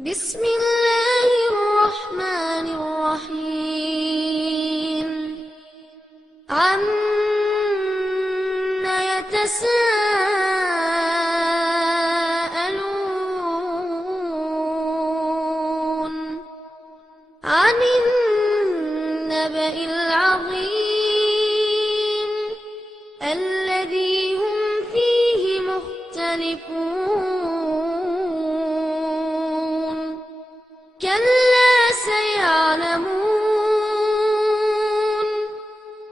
بسم الله الرحمن الرحيم عما يتساءلون عن النبأ العظيم الذي هم فيه مختلفون كلا سيعلمون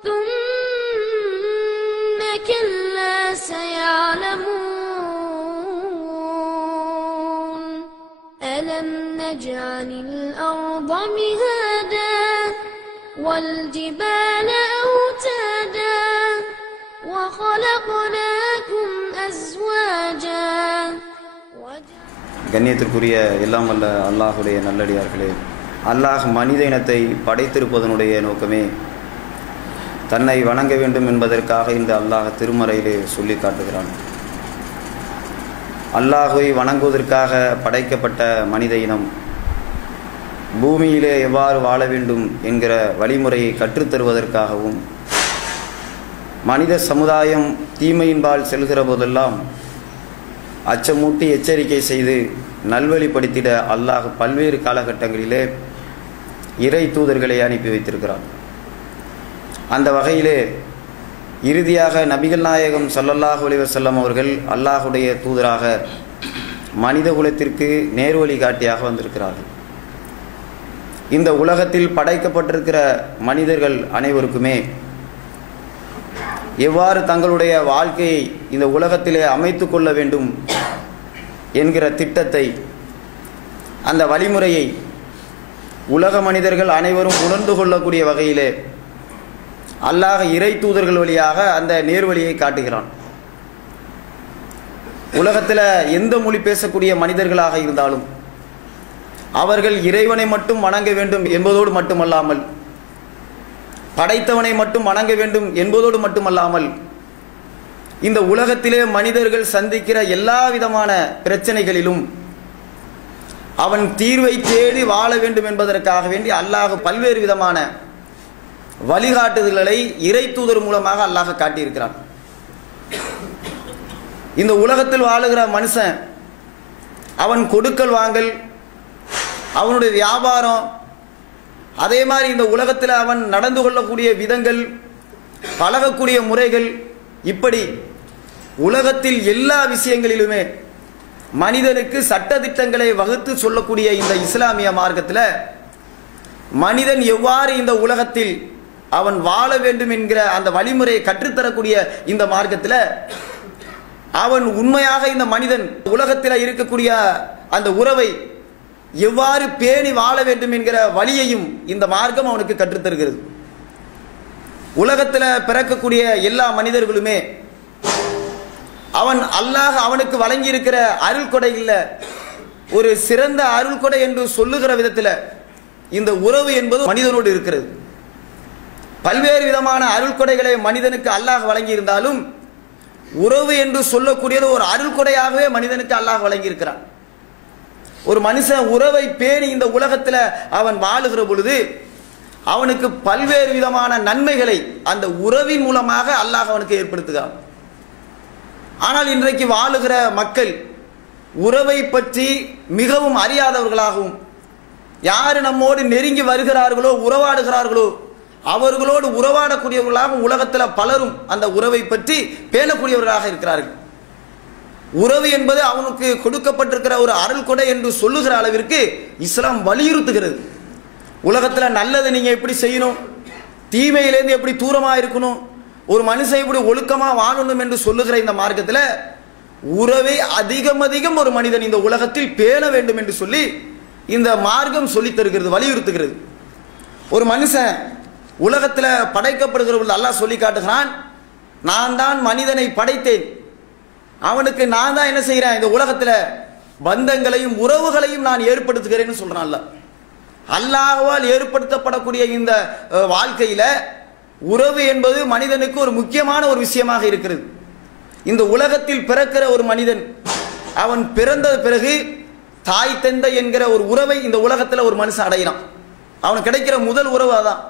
ثم كلا سيعلمون ألم نجعل الأرض مهادا والجبال أوتادا وخلقناكم أزواجا கண்ணியத்திற்குரிய எல்லாம் வல்ல அல்லாஹுடைய நல்லடியார்களே, அல்லாஹ் மனித இனத்தை படைத்திருப்பதனுடைய நோக்கமே தன்னை வணங்க வேண்டும் என்பதற்காக இந்த அல்லாஹ் திருமறையிலே சொல்லி காட்டுகிறான். அல்லாஹை வணங்குவதற்காக படைக்கப்பட்ட மனித இனம் பூமியிலே எவ்வாறு வாழ வேண்டும் என்கிற வழிமுறையை கற்றுத்தருவதற்காகவும், மனித சமுதாயம் தீமையின்பால் செல்கிற போதெல்லாம் அச்சமூட்டி எச்சரிக்கை செய்து நல்வழிப்படுத்திட அல்லாஹ் பல்வேறு காலகட்டங்களிலே இறை தூதர்களை அனுப்பி வைத்திருக்கிறார். அந்த வகையிலே இறுதியாக நபிகள் நாயகம் ஸல்லல்லாஹு அலைஹி வஸல்லம் அவர்கள் அல்லாஹுடைய தூதராக மனித குலத்திற்கு நேர்வழி காட்டியாக வந்திருக்கிறார்கள். இந்த உலகத்தில் படைக்கப்பட்டிருக்கிற மனிதர்கள் அனைவருக்குமே எவ்வாறு தங்களுடைய வாழ்க்கையை இந்த உலகத்திலே அமைத்து கொள்ள வேண்டும் என்கிற திட்டத்தை, அந்த வழிமுறையை உலக மனிதர்கள் அனைவரும் உணர்ந்து கொள்ளக்கூடிய வகையிலே அல்லாஹ் இறை தூதர்கள் வழியாக அந்த நேர்வழியை காட்டுகிறான். உலகத்தில் எந்த மொழி பேசக்கூடிய மனிதர்களாக இருந்தாலும் அவர்கள் இறைவனை மட்டும் வணங்க வேண்டும் என்பதோடு மட்டுமல்லாமல், படைத்தவனை மட்டும் வணங்க வேண்டும் என்பதோடு மட்டுமல்லாமல், இந்த உலகத்திலே மனிதர்கள் சந்திக்கிற எல்லா விதமான பிரச்சனைகளிலும் அவன் தீர்வை தேடி வாழ வேண்டும் என்பதற்காக வேண்டி அல்லாஹ் பல்வேறு விதமான வழிகாட்டுதல்களை இறை தூதர் மூலமாக அல்லாஹ் காட்டியிருக்கிறான். இந்த உலகத்தில் வாழுகிற மனுஷன் அவன் கொடுக்கல் வாங்கல், அவனுடைய வியாபாரம், அதே மாதிரி இந்த உலகத்தில் அவன் நடந்து கொள்ளக்கூடிய விதங்கள், பழகக்கூடிய முறைகள், இப்படி உலகத்தில் எல்லா விஷயங்களிலுமே மனிதனுக்கு சட்ட திட்டங்களை வகுத்து சொல்லக்கூடிய இந்த இஸ்லாமிய மார்க்கத்தில் மனிதன் எவ்வாறு இந்த உலகத்தில் அவன் வாழ வேண்டும் என்கிற அந்த வழிமுறையை கற்றுத்தரக்கூடிய இந்த மார்க்கத்தில் அவன் உண்மையாக இந்த மனிதன் உலகத்தில் இருக்கக்கூடிய அந்த உறவை எவ்வாறு பேணி வாழ வேண்டும் என்கிற வழியையும் இந்த மார்க்கம் அவனுக்கு கற்றுத்தருகிறது. உலகத்தில் பிறக்கக்கூடிய எல்லா மனிதர்களுமே அவன் அல்லாஹ் அவனுக்கு வழங்கி இருக்கிற அருள் கொடையில் ஒரு சிறந்த அருள் கொடை என்று சொல்லுகிற விதத்தில் இந்த உறவு என்பது மனிதனோடு இருக்கிறது. பல்வேறு விதமான அருள் கொடைகளை மனிதனுக்கு அல்லாஹ் வழங்கி இருந்தாலும் உறவு என்று சொல்லக்கூடியது ஒரு அருள் கொடையாகவே மனிதனுக்கு அல்லாஹ் வழங்கி இருக்கிறான். ஒரு மனுஷன் உறவை பேணி இந்த உலகத்தில் அவன் வாழுகிற பொழுது அவனுக்கு பல்வேறு விதமான நன்மைகளை அந்த உறவின் மூலமாக அல்லாஹ் அவனுக்கு ஏற்படுத்துகிறான். ஆனால் இன்றைக்கு வாழுகிற மக்கள் உறவை பற்றி மிகவும் அறியாதவர்களாகவும், யார் நம்மோடு நெருங்கி வருகிறார்களோ உறவாடுகிறார்களோ அவர்களோடு உறவாடக்கூடியவர்களாகவும் உலகத்தில் பலரும் அந்த உறவை பற்றி பேணக்கூடியவர்களாக இருக்கிறார்கள். உறவு என்பது அவனுக்கு கொடுக்கப்பட்டிருக்கிற ஒரு அருள் கொடை என்று சொல்லுகிற அளவிற்கு இஸ்லாம் வலியுறுத்துகிறது. உலகத்தில் நல்லதை நீங்கள் எப்படி செய்யணும், தீமையிலேருந்து எப்படி தூரமாக இருக்கணும், ஒரு மனுஷன் இப்படி ஒழுக்கமாக வாழணும் என்று சொல்லுகிற இந்த மார்க்கத்தில் உறவை அதிகம் ஒரு மனிதன் இந்த உலகத்தில் பேண வேண்டும் என்று சொல்லி இந்த மார்க்கம் சொல்லி தருகிறது, வலியுறுத்துகிறது. ஒரு மனுஷன் உலகத்தில் படைக்கப்படுகிற அல்லாஹ் சொல்லி காட்டுகிறான், நான் தான் மனிதனை படைத்தேன், அவனுக்கு நான் தான் என்ன செய்கிறேன், இந்த உலகத்தில் பந்தங்களையும் உறவுகளையும் நான் ஏற்படுத்துகிறேன்னு சொல்றான். அல்லாஹ்வால் ஏற்படுத்தப்படக்கூடிய இந்த வாழ்க்கையில உறவு என்பது மனிதனுக்கு ஒரு முக்கியமான ஒரு விஷயமாக இருக்கிறது. இந்த உலகத்தில் பிறக்கிற ஒரு மனிதன் அவன் பிறந்த பிறகு தாய் தந்தை என்கிற ஒரு உறவை இந்த உலகத்தில் ஒரு மனுஷன் அடையிறான். அவனுக்கு கிடைக்கிற முதல் உறவு அதான்.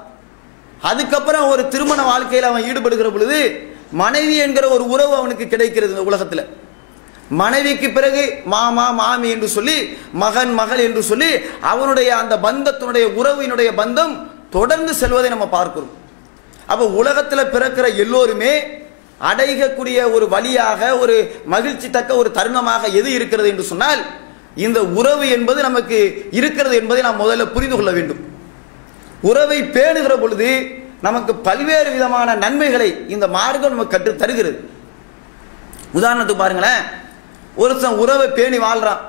அதுக்கப்புறம் ஒரு திருமண வாழ்க்கையில் அவன் ஈடுபடுகிற பொழுது மனைவி என்கிற ஒரு உறவு அவனுக்கு கிடைக்கிறது இந்த உலகத்தில். மனைவிக்கு பிறகு மாமா மாமி என்று சொல்லி, மகன் மகள் என்று சொல்லி அவனுடைய அந்த பந்தத்தினுடைய உறவினுடைய பந்தம் தொடர்ந்து செல்வதை நம்ம பார்க்கிறோம். அப்போ உலகத்தில் பிறக்கிற எல்லோருமே அடையக்கூடிய ஒரு வழியாக, ஒரு மகிழ்ச்சி தக்க ஒரு தருணமாக எது இருக்கிறது என்று சொன்னால் இந்த உறவு என்பது நமக்கு இருக்கிறது என்பதை நாம் முதல்ல புரிந்து கொள்ள வேண்டும். உறவை பேணுகிற பொழுது நமக்கு பல்வேறு விதமான நன்மைகளை இந்த மார்க்கம் நமக்கு கற்று தருகிறது. உதாரணத்துக்கு பாருங்களேன், ஒருத்தன் உறவை பேணி வாழ்றான்,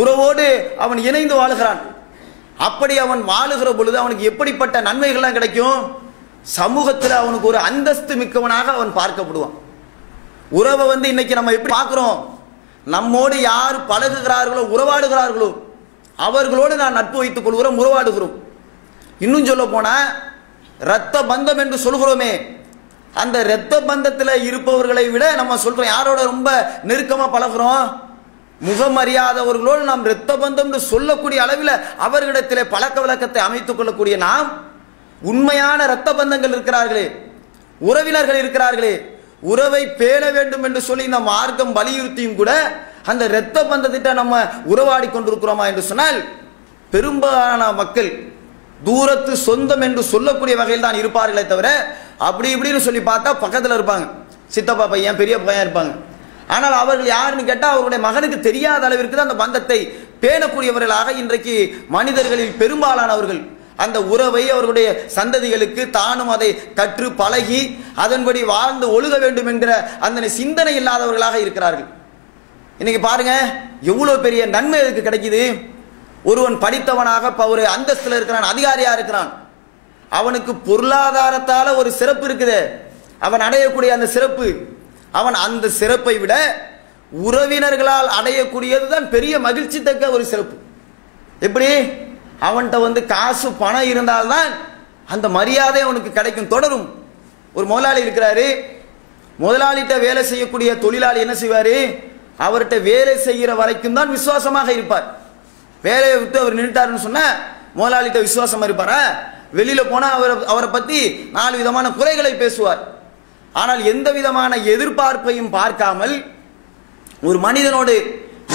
உறவோடு அவன் இணைந்து வாழுகிறான். அப்படி அவன் வாழுகிற பொழுது அவனுக்கு எப்படிப்பட்ட நன்மைகள்லாம் கிடைக்கும்? சமூகத்தில் அவனுக்கு ஒரு அந்தஸ்து மிக்கவனாக அவன் பார்க்கப்படுவான். உறவை இன்னைக்கு நம்ம எப்படி பார்க்கிறோம்? நம்மோடு யார் பழகுகிறார்களோ, உறவாடுகிறார்களோ அவர்களோடு நான் நட்பு வைத்துக் கொள்கிறோம், உறவாடுகிறோம். இன்னும் சொல்ல போனா இரத்த பந்தம் என்று சொல்கிறோமே, அந்த இரத்த பந்தத்தில் இருப்பவர்களை விட நம்ம சொல்றோம் யாரோட ரொம்ப நெருக்கமா பழகிறோம்? முகம் அறியாதவர்களோடு நாம் இரத்த பந்தம் என்று சொல்லக்கூடிய அளவில் அவர்களிடத்திலே பழக்க வழக்கத்தை அமைத்துக் கொள்ளக்கூடிய நாம், உண்மையான இரத்த பந்தங்கள் இருக்கிறார்களே, உறவினர்கள் இருக்கிறார்களே, உறவை பேண வேண்டும் என்று சொல்லி இந்த மார்க்கம் வலியுறுத்தியும் கூட அந்த இரத்த பந்தத்திட்ட நம்ம உறவாடி கொண்டிருக்கிறோமா என்று சொன்னால் பெரும்பாலான மக்கள் தூரத்து சொந்தம் என்று சொல்லக்கூடிய வகையில் தான் இருப்பார்களே தவிர, அப்படி இப்படின்னு சொல்லி பார்த்தா பக்கத்தில் இருப்பாங்க, சித்தப்பா பையன் பெரிய பையன் இருப்பாங்க. ஆனால் அவர்கள் யாருன்னு கேட்டால் அவருடைய மகனுக்கு தெரியாத அளவிற்கு தான் அந்த பந்தத்தை பேணக்கூடியவர்களாக இன்றைக்கு மனிதர்களில் பெரும்பாலானவர்கள் அந்த உறவை அவர்களுடைய சந்ததிகளுக்கு தானும் அதை கற்று பழகி அதன்படி வாழ்ந்து ஒழுக வேண்டும் என்கிற அந்த சிந்தனை இல்லாதவர்களாக இருக்கிறார்கள். இன்னைக்கு பாருங்க எவ்வளவு பெரிய நன்மை அதுக்கு கிடைக்குது. ஒருவன் படித்தவனாக ஒரு அந்தஸ்தில் இருக்கிறான், அதிகாரியா இருக்கிறான், அவனுக்கு பொருளாதாரத்தால ஒரு சிறப்பு இருக்குது, அவன் அடையக்கூடிய அந்த சிறப்பு, அவன் அந்த சிறப்பை விட உறவினர்களால் அடையக்கூடியதுதான் பெரிய மகிழ்ச்சி தக்க ஒரு சிறப்பு. எப்படி? அவன்கிட்ட காசு பணம் இருந்தால்தான் அந்த மரியாதை அவனுக்கு கிடைக்கும், தொடரும். ஒரு முதலாளி இருக்கிறாரு, முதலாளிகிட்ட வேலை செய்யக்கூடிய தொழிலாளி என்ன செய்வாரு? அவர்கிட்ட வேலை செய்கிற வரைக்கும் தான் விசுவாசமாக இருப்பார். வேலையை விட்டு அவர் நின்றுட்டாருன்னு சொன்னா முதலாளிகிட்ட விசுவாசமா இருப்பாரா? வெளியில போனா அவரை பத்தி 4 விதமான குறைகளை பேசுவார். ஆனால் எந்த விதமான எதிர்பார்ப்பையும் பார்க்காமல் ஒரு மனிதனோடு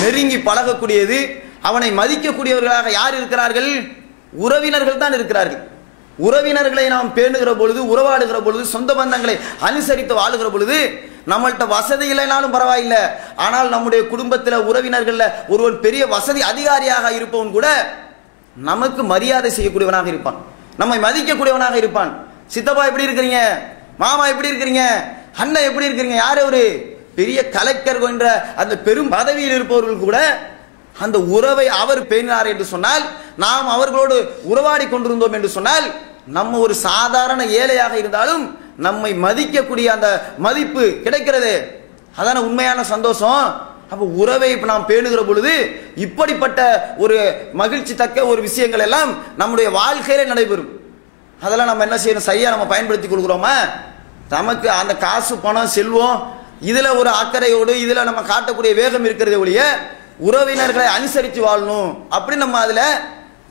நெருங்கி பழகக்கூடியது, அவனை மதிக்கக்கூடியவர்களாக யார் இருக்கிறார்கள்? உறவினர்கள் தான் இருக்கிறார்கள். உறவினர்களை நாம் பேணுகிற பொழுது, உறவாடுகிற பொழுது, சொந்த பந்தங்களை அனுசரித்து வாழுகிற பொழுது நம்மள்கிட்ட வசதி இல்லைனாலும் பரவாயில்லை, ஆனால் நம்முடைய குடும்பத்தில் உறவினர்கள் ஒருவன் பெரிய வசதி அதிகாரியாக இருப்பவன் கூட நமக்கு மரியாதை செய்யக்கூடியவனாக இருப்பான், நம்மை மதிக்கக்கூடியவனாக இருப்பான். சித்தப்பா எப்படி இருக்கிறீங்க, மாமா எப்படி இருக்கிறீங்க, அண்ணன் எப்படி இருக்கிறீங்க, யார் ஒரு பெரிய கலெக்டர் என்ற அந்த பெரும் பதவியில் இருப்பவர்கள் கூட அந்த உறவை அவர் பேணினார் என்று சொன்னால், நாம் அவர்களோடு உறவாடி கொண்டிருந்தோம் என்று சொன்னால், நம்ம ஒரு சாதாரண ஏழையாக இருந்தாலும் நம்மை மதிக்கக்கூடிய அந்த மதிப்பு கிடைக்கிறது. அதான உண்மையான சந்தோஷம். அப்ப உறவை நாம் பேணுகிற பொழுது இப்படிப்பட்ட ஒரு மகிழ்ச்சி தக்க ஒரு விஷயங்கள் எல்லாம் நம்முடைய வாழ்க்கையில நடைபெறும். அதெல்லாம் நம்ம என்ன செய்யணும்? சரியா நம்ம பயன்படுத்தி கொடுக்குறோமா? நமக்கு அந்த காசு பணம் செல்வம் இதுல ஒரு அக்கறையோடு இதுல நம்ம காட்டக்கூடிய வேகம் இருக்கிறதே ஒழிய உறவினர்களை அனுசரித்து வாழணும் அப்படி நம்ம அதுல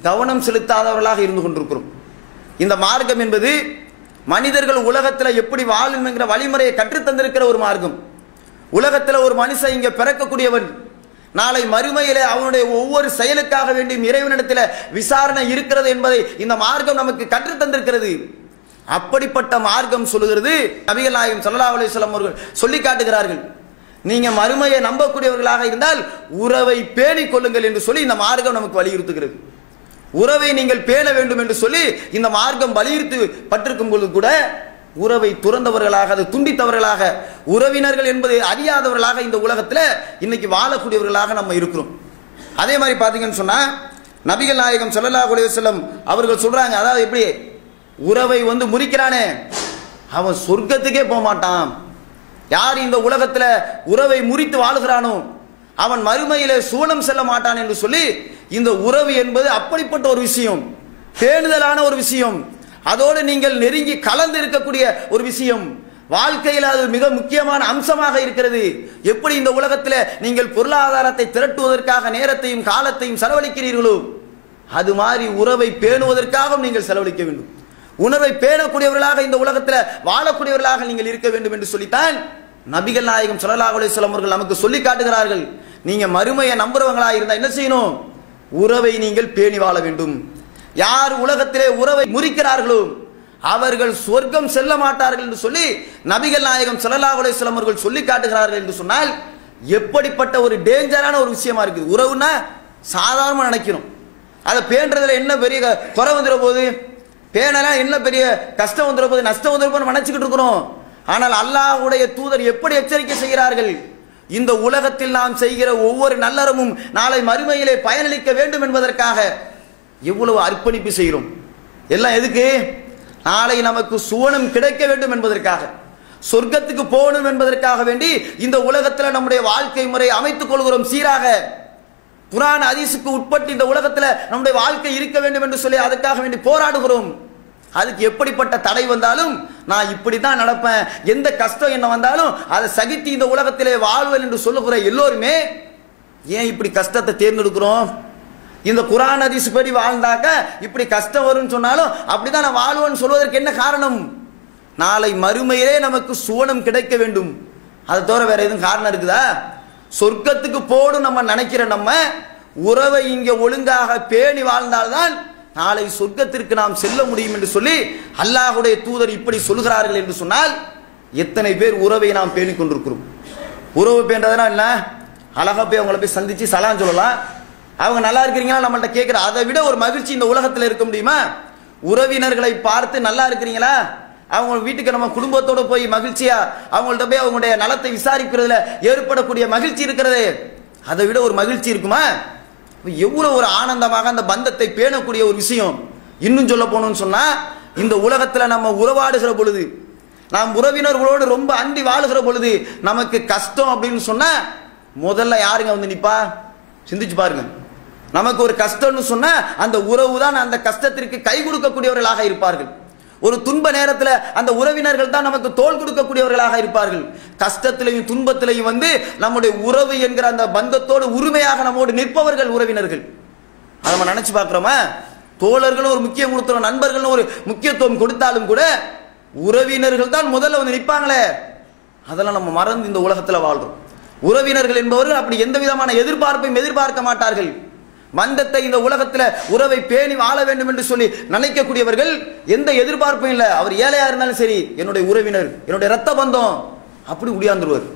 கவனம் செலுத்தாதவர்களாக இருந்து கொண்டிருக்கிறோம். இந்த மார்க்கம் என்பது மனிதர்கள் உலகத்தில் எப்படி வாழும் என்கிற வழிமுறையை கற்றுத்தந்திருக்கிற ஒரு மார்க்கம். உலகத்தில் ஒரு மனுஷன் இங்க பிறக்கக்கூடியவன், நாளை மறுமையிலே அவனுடைய ஒவ்வொரு செயலுக்காக வேண்டியும் இறைவனிடத்தில் விசாரணை இருக்கிறது என்பதை இந்த மார்க்கம் நமக்கு கற்றுத்தந்திருக்கிறது. அப்படிப்பட்ட மார்க்கம் சொல்லுகிறது, நபிகள் நாயகம் ஸல்லல்லாஹு அலைஹி வஸல்லம் அவர்கள் சொல்லி காட்டுகிறார்கள், நீங்க மறுமையை நம்பக்கூடியவர்களாக இருந்தால் உறவை பேணிக் கொள்ளுங்கள் என்று சொல்லி இந்த மார்க்கம் நமக்கு வலியுறுத்துகிறது. உறவை நீங்கள் பேண வேண்டும் என்று சொல்லி இந்த மார்க்கம் வலியுறுத்தி பட்டிருக்கும் பொழுது கூட உறவை துறந்தவர்களாக, அதை துண்டித்தவர்களாக, உறவினர்கள் என்பதை அறியாதவர்களாக இந்த உலகத்தில் இன்னைக்கு வாழக்கூடியவர்களாக நம்ம இருக்கிறோம். அதே மாதிரி பார்த்தீங்கன்னு சொன்னா நபிகள் நாயகம் ஸல்லல்லாஹு அலைஹி வஸல்லம் அவர்கள் சொல்றாங்க, அதாவது எப்படி உறவை முறிக்கிறானே அவன் சொர்க்கத்துக்கே போக மாட்டான். யார் இந்த உலகத்துல உறவை முறித்து வாழுகிறானோ அவன் மறுமையிலே சூனம் செல்ல மாட்டான் என்று சொல்லி, இந்த உறவு என்பது அப்படிப்பட்ட ஒரு விஷயம், பேணுதலான ஒரு விஷயம், அதோடு நீங்கள் நெருங்கி கலந்து இருக்கக்கூடிய ஒரு விஷயம். வாழ்க்கையில் அது மிக முக்கியமான அம்சமாக இருக்கிறது. எப்படி இந்த உலகத்தில் நீங்கள் பொருளாதாரத்தை திரட்டுவதற்காக நேரத்தையும் காலத்தையும் செலவழிக்கிறீர்களோ அது மாதிரி உறவை பேணுவதற்காகவும் நீங்கள் செலவழிக்க வேண்டும். உணர்வை பேணக்கூடியவர்களாக இந்த உலகத்தில் வாழக்கூடியவர்களாக நீங்கள் இருக்க வேண்டும் என்று சொல்லித்தான் நபிகள் நாயகம் ஸல்லல்லாஹு அலைஹி வஸல்லம் அவர்கள் நமக்கு சொல்லி காட்டுகிறார்கள். நீங்க மறுமையை நம்புறவங்களா இருந்தா என்ன செய்யணும்? உறவை நீங்கள் பேணி வாழ வேண்டும். யார் உலகத்திலே உறவை முறிக்கிறார்களோ அவர்கள் சொர்க்கம் செல்ல மாட்டார்கள் என்று சொல்லி நபிகள் நாயகம் ஸல்லல்லாஹு அலைஹி வஸல்லம் அவர்கள் சொல்லி காட்டுகிறார்கள் என்று சொன்னால் எப்படிப்பட்ட ஒரு டேஞ்சரான ஒரு விஷயமா இருக்குது. உறவுனா சாதாரணமா நினைக்கிறோம், அதை பேணுறதுல என்ன பெரிய குறை வந்துட போகுது, பேணலாம் என்ன பெரிய கஷ்டம் வந்துட போகுது, நஷ்டம் வந்துட போது நினைச்சுக்கிட்டு இருக்கிறோம். ஆனால் அல்லாஹ்வுடைய தூதர் எப்படி எச்சரிக்கை செய்கிறார்கள்? இந்த உலகத்தில் நாம் செய்கிற ஒவ்வொரு நல்லறமும் நாளை மறுமையிலே பயனளிக்க வேண்டும் என்பதற்காக எவ்வளவு அர்ப்பணிப்பு செய்கிறோம். எல்லாம் எதுக்கு? நாளை நமக்கு சுவனம் கிடைக்க வேண்டும் என்பதற்காக, சொர்க்கத்துக்கு போகணும் என்பதற்காக வேண்டி இந்த உலகத்தில் நம்முடைய வாழ்க்கை முறை அமைத்துக் கொள்கிறோம் சீராக. குர்ஆன் ஹதீஸுக்கு உட்பட்டு இந்த உலகத்தில் நம்முடைய வாழ்க்கை இருக்க வேண்டும் என்று சொல்லி அதற்காக வேண்டி போராடுகிறோம். அதுக்கு எப்படிப்பட்ட தடை வந்தாலும் நான் இப்படித்தான் நடப்பேன், எந்த கஷ்டம் என்ன வந்தாலும் அதை சகித்து இந்த உலகத்திலே வாழ்வேன் என்று சொல்லுகிற எல்லோருமே ஏன் இப்படி கஷ்டத்தை தேர்ந்தெடுக்கிறோம்? இந்த குர்ஆன் ஹதீஸ் படி வாழ்ந்தாக்க இப்படி கஷ்டம் வரும்னு சொன்னாலும் அப்படிதான் நான் வாழ்வேன்னு சொல்வதற்கு என்ன காரணம்? நாளை மறுமையிலே நமக்கு சுவனம் கிடைக்க வேண்டும், அதை தவிர வேற எதுவும் காரணம் இருக்குதா? சொர்க்கத்துக்கு போடும் நம்ம நினைக்கிற நம்ம உறவை இங்கே ஒழுங்காக பேணி வாழ்ந்தால்தான் நாளை சொர்க்கத்திற்கு நாம் செல்ல முடியும் என்று சொல்லி அல்லாஹ்வுடைய தூதர் இப்படி சொல்கிறார்கள் என்று சொன்னால் எத்தனை பேர் உறவை நாம் பேணி கொண்டிருக்கிறோம்? உறவு பேன்றதுனா என்ன? அழகா போய் அவங்கள போய் சந்திச்சு சலாம் சொல்லலாம், அவங்க நல்லா இருக்கிறீங்களா நம்மள்ட்ட கேட்கிற அதை விட ஒரு மகிழ்ச்சி இந்த உலகத்தில் இருக்க முடியுமா? உறவினர்களை பார்த்து நல்லா இருக்கிறீங்களா, அவங்க வீட்டுக்கு நம்ம குடும்பத்தோடு போய் மகிழ்ச்சியா அவங்கள்ட்ட போய் அவங்களுடைய நலத்தை விசாரிக்கிறதுல ஏற்படக்கூடிய மகிழ்ச்சி இருக்கிறது, அதை விட ஒரு மகிழ்ச்சி இருக்குமா? எவ்வளவு ஒரு ஆனந்தமாக அந்த பந்தத்தை பேணக்கூடிய ஒரு விஷயம். இன்னும் சொல்ல போனோம்னு சொன்னா இந்த உலகத்துல நம்ம உறவாடுகிற பொழுது, நாம் உறவினர்களோடு ரொம்ப அண்டி வாழுகிற பொழுது நமக்கு கஷ்டம் அப்படின்னு சொன்னா முதல்ல யாருங்க வந்து நிப்பா? சிந்திச்சு பாருங்க. நமக்கு ஒரு கஷ்டம்னு சொன்னா அந்த உறவு தான் அந்த கஷ்டத்திற்கு கை கொடுக்கக்கூடியவர்களாக இருப்பார்கள். ஒரு துன்ப நேரத்தில் அந்த உறவினர்கள் தான் நமக்கு தோள் கொடுக்கக்கூடியவர்களாக இருப்பார்கள். கஷ்டத்திலையும் துன்பத்திலையும் வந்து நம்முடைய உறவு என்கிற அந்த பந்தத்தோடு உரிமையாக நம்மோடு நிற்பவர்கள் உறவினர்கள். அதை நம்ம நினைச்சு பார்க்கிறோமா? தோழர்களும் ஒரு முக்கியம் கொடுத்துரும், நண்பர்களும் ஒரு முக்கியத்துவம் கொடுத்தாலும் கூட உறவினர்கள் தான் முதல்ல வந்து நிற்பாங்களே, அதெல்லாம் நம்ம மறந்து இந்த உலகத்தில் வாழ்றோம். உறவினர்கள் என்பவர்கள் அப்படி எந்த விதமான எதிர்பார்ப்பையும் எதிர்பார்க்க மாட்டார்கள். பந்தத்தை இந்த உலகத்தில் உறவை பேணி வாழ வேண்டும் என்று சொல்லி நினைக்கக்கூடியவர்கள் எந்த எதிர்பார்ப்பும் இல்லை. அவர் ஏழையா இருந்தாலும் சரி என்னுடைய உறவினர், என்னுடைய ரத்த பந்தம் அப்படி உடையாந்துருவார்.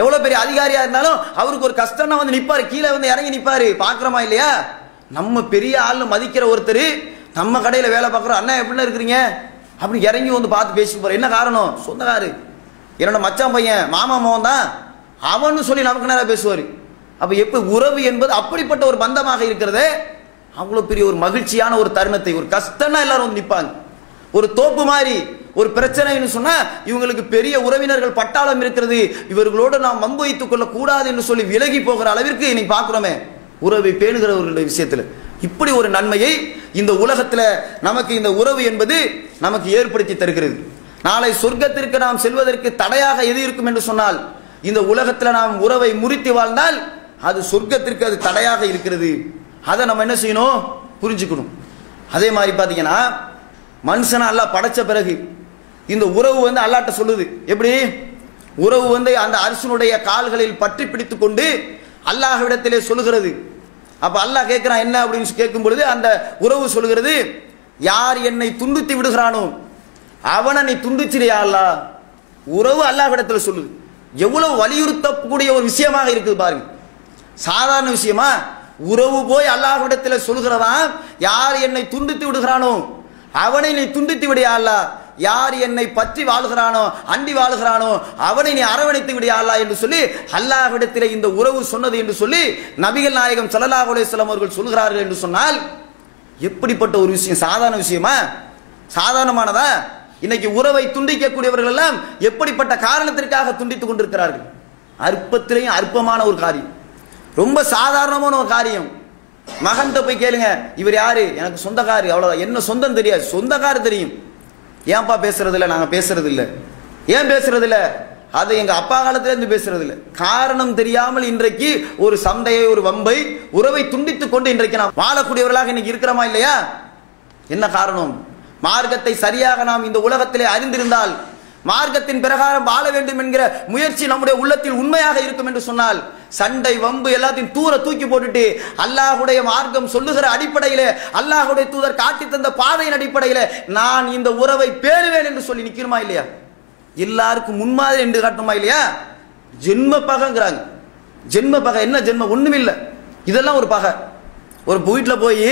எவ்வளவு பெரிய அதிகாரியா இருந்தாலும் அவருக்கு ஒரு கஷ்டம்னா வந்து நிப்பாரு, கீழே வந்து இறங்கி நிப்பாரு. பாக்குறோமா இல்லையா? நம்ம பெரிய ஆள்னு மதிக்கிற ஒருத்தர் நம்ம கடையில வேலை பார்க்குறோம், அண்ணா எப்படின்னு இருக்கிறீங்க அப்படி இறங்கி வந்து பார்த்து பேசி போற. என்ன காரணம்? சொந்தக்காரு, என்னோட மச்சான் பையன், மாமா மகன் தான் அவன்னு சொல்லி நமக்கு நேரம் பேசுவார். அப்ப எப்ப உறவு என்பது அப்படிப்பட்ட ஒரு பந்தமாக இருக்கிறது, அவ்வளவு பெரிய ஒரு மகிழ்ச்சியான ஒரு தருணத்தை, ஒரு கஷ்டம்னா எல்லாரும் வந்து நிற்பாங்க. ஒரு தோப்பு மாதிரி ஒரு பிரச்சனைன்னு சொன்னா இவங்களுக்கு பெரிய உறவினர்கள் பட்டாளம் இருக்கிறது, இவர்களோடு நாம் வம்பு வைத்துக் கொள்ள கூடாது என்று சொல்லி விலகி போகிற அளவிற்கு இன்னைக்கு பார்க்கிறோமே உறவை பேணுகிறவர்களுடைய விஷயத்துல. இப்படி ஒரு நன்மையை இந்த உலகத்துல நமக்கு இந்த உறவு என்பது நமக்கு ஏற்படுத்தி தருகிறது. நாளை சொர்க்கத்திற்கு நாம் செல்வதற்கு தடையாக எது இருக்கும் என்று சொன்னால் இந்த உலகத்துல நாம் உறவை முறித்து வாழ்ந்தால் அது சொர்க்கத்திற்கு அது தடையாக இருக்கிறது. அதை நம்ம என்ன செய்யணும்? புரிஞ்சுக்கணும். அதே மாதிரி பாத்தீங்கன்னா மனுஷனா அல்லாஹ் படைச்ச பிறகு இந்த உறவு வந்து அல்லாஹ்ட்ட சொல்லுது. எப்படி? உறவு வந்து அந்த அரசனுடைய கால்களில் பற்றி பிடித்துக் கொண்டு அல்லாஹ்விடத்திலே சொல்லுகிறது. அப்ப அல்லாஹ் கேட்கிறான் என்ன அப்படின்னு கேட்கும் பொழுது அந்த உறவு சொல்லுகிறது, யார் என்னை துண்டித்து விடுகிறானோ அவனை நீ துண்டிச்சிரியா அல்லாஹ். உறவு அல்லாஹ்விடத்துல சொல்லுது. எவ்வளவு வலியுறுத்தக்கூடிய ஒரு விஷயமாக இருக்குது பாருங்க. சாதாரண விஷயமா? உறவு போய் அல்லாஹ்விடத்துல சொல்லுகிறதா, யார் என்னை துண்டித்து விடுகிறானோ அவனை நீ துண்டித்து விடியா அல்லாஹ், யார் என்னை பற்றி வாழ்கிறானோ அண்டி வாழ்கிறானோ அவனை நீ அரவணைத்து விடியா அல்லாஹ் என்று சொல்லி அல்லாஹ்விடத்திலே இந்த உறவு சொன்னது என்று சொல்லி நபிகள் நாயகம் ஸல்லல்லாஹு அலைஹி வஸல்லம் அவர்கள் சொல்கிறார்கள் என்று சொன்னால் எப்படிப்பட்ட ஒரு விஷயம்! சாதாரண விஷயமா? சாதாரணமானதா? இன்னைக்கு உறவை துண்டிக்கக்கூடியவர்கள் எல்லாம் எப்படிப்பட்ட காரணத்திற்காக துண்டித்துக் கொண்டிருக்கிறார்கள்? அற்பத்திலையும் அற்பமான ஒரு காரியம், ரொம்ப சாதாரணமான ஒரு காரியம். மகன்கிட்ட போய் கேளுங்க, இவர் யாரு? எனக்கு சொந்தக்காரு, அவ்வளவுதான். என்ன சொந்தம் தெரியாது, சொந்தக்காரு தெரியும். ஏன்பா பேசுறது இல்லை? நாங்க பேசுறது இல்லை. ஏன் பேசுறது இல்ல? அது எங்க அப்பா காலத்துல இருந்து பேசுறது இல்ல. காரணம் தெரியாமல் இன்றைக்கு ஒரு சண்டையை, ஒரு வம்பை, உறவை துண்டித்துக் கொண்டு இன்றைக்கு நாம் வாழக்கூடியவர்களாக இன்னைக்கு இருக்கிறோமா இல்லையா? என்ன காரணம்? மார்க்கத்தை சரியாக நாம் இந்த உலகத்திலே அறிந்திருந்தால், மார்க்கத்தின் பிரகாரம் வாழ வேண்டும் என்கிற முயற்சி நம்முடைய உள்ளத்தில் உண்மையாக இருக்கும் என்று சொன்னால், சண்டை வம்பு எல்லாத்தையும் தூர தூக்கி போட்டுட்டு அல்லாஹ்வுடைய மார்க்கம் சொல்லுகிற அடிப்படையிலே, அல்லாஹ்வுடைய தூதர் காட்டி தந்த பாதையின் அடிப்படையிலே நான் இந்த உறவை பேணுவேன் என்று சொல்லி நிற்கிறோமா இல்லையா? எல்லாருக்கும் முன்மாதிரி என்று காட்டுமா இல்லையா? ஜென்ம பகைங்கிறாங்க. ஜென்ம பகை என்ன? ஜென்ம ஒண்ணுமே இல்லை. இதெல்லாம் ஒரு பகை. ஒரு வீட்டில் போய்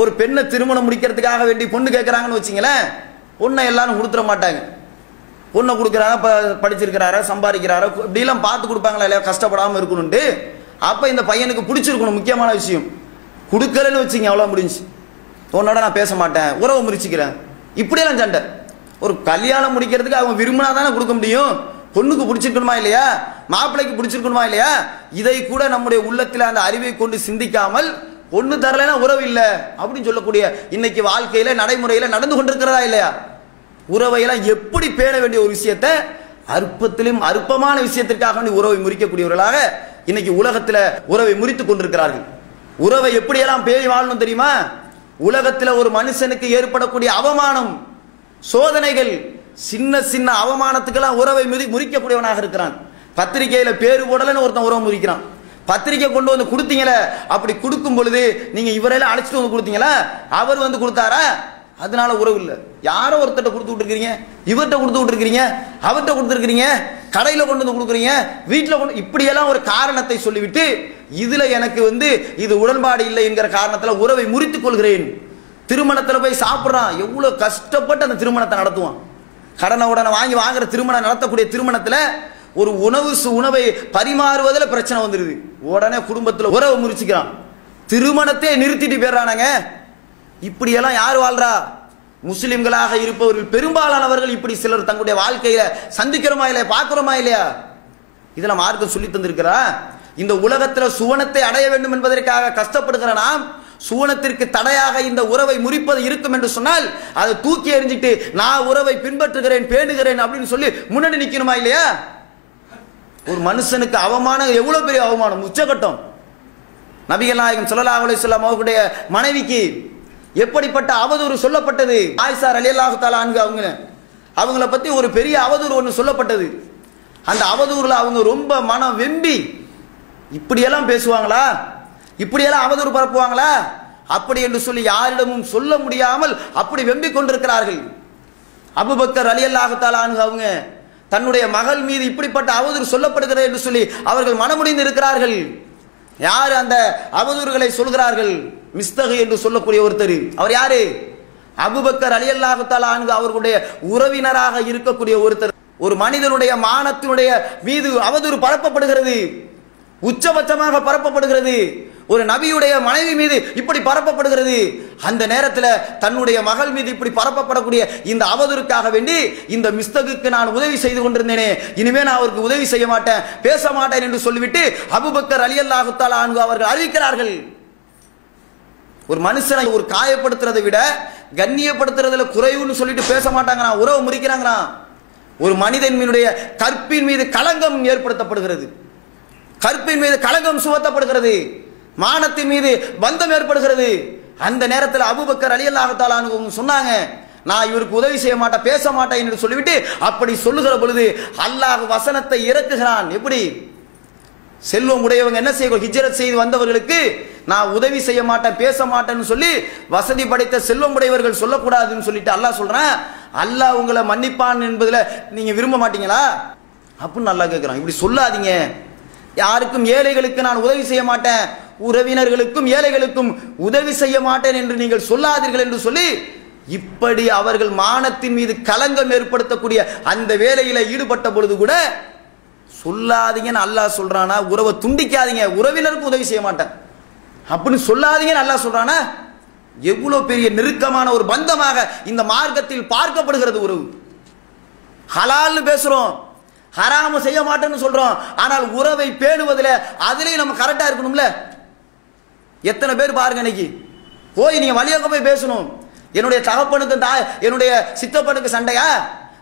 ஒரு பெண்ணை திருமணம் முடிக்கிறதுக்காக வேண்டி பொண்ணு கேட்கறாங்கன்னு வச்சுங்களேன், பொண்ணை எல்லாரும் கொடுத்துட மாட்டாங்க. பொண்ணை கொடுக்குறாங்க, படிச்சிருக்கிறாரா, சம்பாதிக்கிறாரா, இப்படிலாம் பார்த்து கொடுப்பாங்களா இல்லையா, கஷ்டப்படாமல் இருக்கணும்ட்டு. அப்போ இந்த பையனுக்கு பிடிச்சிருக்கணும், முக்கியமான விஷயம். கொடுக்கலன்னு வச்சுங்க, அவ்வளோ முடிஞ்சு. உன்னோட நான் பேச மாட்டேன், உறவு முறிச்சிக்கிறேன், இப்படியெல்லாம் சண்டை. ஒரு கல்யாணம் முடிக்கிறதுக்கு அவங்க விரும்பினா தானே கொடுக்க முடியும். பொண்ணுக்கு பிடிச்சிருக்கணுமா இல்லையா, மாப்பிள்ளைக்கு பிடிச்சிருக்கணுமா இல்லையா? இதை கூட நம்முடைய உள்ளத்தில் அந்த அறிவை கொண்டு சிந்திக்காமல், பொண்ணு தரலைன்னா உறவு இல்லை அப்படின்னு சொல்லக்கூடிய இன்னைக்கு வாழ்க்கையில நடைமுறையில நடந்து கொண்டிருக்கிறதா இல்லையா? உறவையெல்லாம் எப்படி பேண வேண்டிய ஒரு விஷயத்தை அற்பத்திலும் அற்பமான விஷயத்திற்காக உறவை முறிக்கக்கூடியவர்களாக இன்னைக்கு உலகத்தில் உறவை முறித்துக் கொண்டிருக்கிறார்கள். உறவை எப்படியெல்லாம் பேணி வாழணும் தெரியுமா? உலகத்தில் ஒரு மனுஷனுக்கு ஏற்படக்கூடிய அவமானம், சோதனைகள், சின்ன சின்ன அவமானத்துக்கெல்லாம் உறவை முறிக்கக்கூடியவனாக இருக்கிறான். பத்திரிகையில பேரு போடலன்னு ஒருத்தன் உறவை முறிக்கிறான். பத்திரிகை கொண்டு வந்து கொடுத்தீங்களே, அப்படி கொடுக்கும் பொழுது நீங்க இவரெல்லாம் அழைச்சிட்டு வந்து கொடுத்தீங்களா, அவர் வந்து கொடுத்தாரா, அதனால உறவு இல்லை. யாரோ ஒருத்தட்ட கொடுத்து விட்டுருக்கீங்க, இவர்கிட்ட கொடுத்து விட்டுருக்கீங்க, அவர்கிட்ட கொடுத்துருக்கீங்க, கடையில கொண்டு வந்து கொடுக்குறீங்க, வீட்டில் கொண்டு, இப்படியெல்லாம் ஒரு காரணத்தை சொல்லிவிட்டு இதுல எனக்கு வந்து இது உடன்பாடு இல்லை என்கிற காரணத்தில் உறவை முறித்துக் கொள்கிறேன். திருமணத்தில் போய் சாப்பிட்றான், எவ்வளவு கஷ்டப்பட்டு அந்த திருமணத்தை நடத்துவான். கடனை உடனே வாங்குற திருமணம் நடத்தக்கூடிய திருமணத்தில் ஒரு உணவை பரிமாறுவதில் பிரச்சனை வந்துருது. உடனே குடும்பத்தில் உறவை முறிச்சுக்கிறான், திருமணத்தை நிறுத்திட்டு போயிடுறானாங்க. இப்படியெல்லாம் யார் வாழ்றா? முஸ்லிம்களாக இருப்பவர்கள் பெரும்பாலானவர்கள் இப்படி சிலர் தங்களுடைய வாழ்க்கையில சந்திக்கிறோமா இல்லையா, பார்க்கிறோமா இல்லையா? இதெல்லாம் மார்க்கம் சொல்லி தந்திருக்கிறா? இந்த உலகத்தில் சுவனத்தை அடைய வேண்டும் என்பதற்காக கஷ்டப்படுகிற நாம், சுவனத்திற்கு தடையாக இந்த உறவை முறிப்பது இருக்கும் என்று சொன்னால் அதை தூக்கி எறிஞ்சிட்டு நான் உறவை பின்பற்றுகிறேன், பேணுகிறேன் அப்படின்னு சொல்லி முன்னாடி நிக்கணுமா இல்லையா? ஒரு மனுஷனுக்கு அவமானம் எவ்வளவு பெரிய அவமானம், உச்சகட்டம். நபிகள் நாயகம் ஸல்லல்லாஹு அலைஹி வஸல்லம் அவர்களுடைய மனைவிக்கு எப்படிப்பட்ட அவதூறு சொல்லப்பட்டது. ஆயிஷா ரலியல்லாஹு தஆலா அன்ஹா அவங்கள பத்தி ஒரு பெரிய அவதூறு ஒன்று சொல்லப்பட்டது. அந்த அவதூறுல அவங்க ரொம்ப மனம் வெம்பி, இப்படியெல்லாம் பேசுவாங்களா, இப்படியெல்லாம் அவதூறு பரப்புவாங்களா, அப்படி என்று சொல்லி யாரிடமும் சொல்ல முடியாமல் அப்படி வெம்பிக் கொண்டிருக்கிறார்கள். அபூபக்கர் ரலியல்லாஹு தஆலா அன்ஹு அவங்க தன்னுடைய மகள் மீது இப்படிப்பட்ட அவதூறு சொல்லப்படுகிறது என்று சொல்லி அவர்கள் மனமுடிந்து இருக்கிறார்கள். யார் அந்த அவதூறுகளை சொல்கிறார்கள்? மிஸ்தகு என்று சொல்லக்கூடிய ஒருத்தர். அவர் யாரு? அபூபக்கர் ரலியல்லாஹு தஆலா அன்ஹு அவர்களுடைய உறவினராக இருக்கக்கூடிய ஒருத்தர். ஒரு மனிதனுடைய மானத்தினுடைய மீது அவதூறு பரப்பப்படுகிறது, உச்சபட்சமாக பரப்பப்படுகிறது. ஒரு நபியுடைய மனைவி மீது இப்படி பரப்பப்படுகிறது. அந்த நேரத்தில் தன்னுடைய மகள் மீது இப்படி பரப்பப்படக்கூடிய இந்த அவதூறுக்காக வேண்டி இந்த மிஸ்தகுக்கு நான் உதவி செய்து கொண்டிருந்தேனே, இனிமே நான் அவருக்கு உதவி செய்ய மாட்டேன், பேச மாட்டேன் என்று சொல்லிவிட்டு அபூபக்கர் ரலியல்லாஹு தஆலா அன்ஹு அவர்கள் அறிவிக்கிறார்கள். ஒரு மனுஷனை ஒரு காயப்படுத்துறதை விட கண்ணியப்படுத்துறதுல குறைவுன்னு சொல்லிட்டு பேச மாட்டாங்க, உறவு முறிக்கிறாங்க. ஒரு மனிதனுடைய கற்பின் மீது களங்கம் ஏற்படுத்தப்படுகிறது, கற்பின் மீது களங்கம் சுமத்தப்படுகிறது, மானத்தின் மீது பந்தம் ஏற்படுகிறது. அந்த நேரத்தில் அபூபக்கர் ரலியல்லாஹு தஆலா அன்ஹு சொன்னாங்க, நான் இவருக்கு உதவி செய்ய மாட்டேன், பேச மாட்டேன் என்று சொல்லிவிட்டு அப்படி சொல்லுகிற பொழுது அல்லாஹ் வசனத்தை இறக்குகிறான். எப்படி? செல்வம் உடையவங்க என்ன செய்ய, ஹிஜ்ரத் செய்து வந்தவர்களுக்கு நான் உதவி செய்ய மாட்டேன், பேச மாட்டேன்னு சொல்லி வசதி படைத்த செல்வம் உடையவர்கள் சொல்லக்கூடாதுன்னு சொல்லிட்டு அல்லாஹ் சொல்றான். அல்லாஹ் உங்களை மன்னிப்பான் என்பதுல நீங்க விரும்ப மாட்டீங்களா அப்படின்னு அல்லாஹ் கேட்கிறான். இப்படி சொல்லாதீங்க, யாருக்கும் ஏழைகளுக்கு நான் உதவி செய்ய மாட்டேன், உறவினர்களுக்கும் ஏழைகளுக்கும் உதவி செய்ய மாட்டேன் என்று நீங்கள் சொல்லாதீர்கள் என்று சொல்லி இப்படி அவர்கள் மானத்தின் மீது களங்கம் ஏற்படுத்தக்கூடிய அந்த வேலையில ஈடுபட்ட பொழுது கூட சொல்லாதீங்கன்னு அல்லாஹ் சொல்றானா? உறவை துண்டிக்காதீங்க, உறவினருக்கு உதவி செய்ய மாட்டேன் அப்படின்னு சொல்லாதீங்கன்னு அல்லாஹ் சொல்றானா? எவ்வளவு பெரிய நெருக்கமான ஒரு பந்தமாக இந்த மார்க்கத்தில் பார்க்கப்படுகிறது உறவு. ஹலால்னு பேசுறோம், ஹராம செய்ய மாட்டேன்னு சொல்றோம், ஆனால் உறவை பேணுவதில் அதுலயும் நம்ம கரெக்டா இருக்கணும்ல. எத்தனை பேர் பாருங்க, இன்னைக்கு போய் நீங்க வழியாக போய் பேசணும், என்னுடைய தகப்பனுக்கு என்னுடைய சித்தப்பனுக்கு சண்டையா,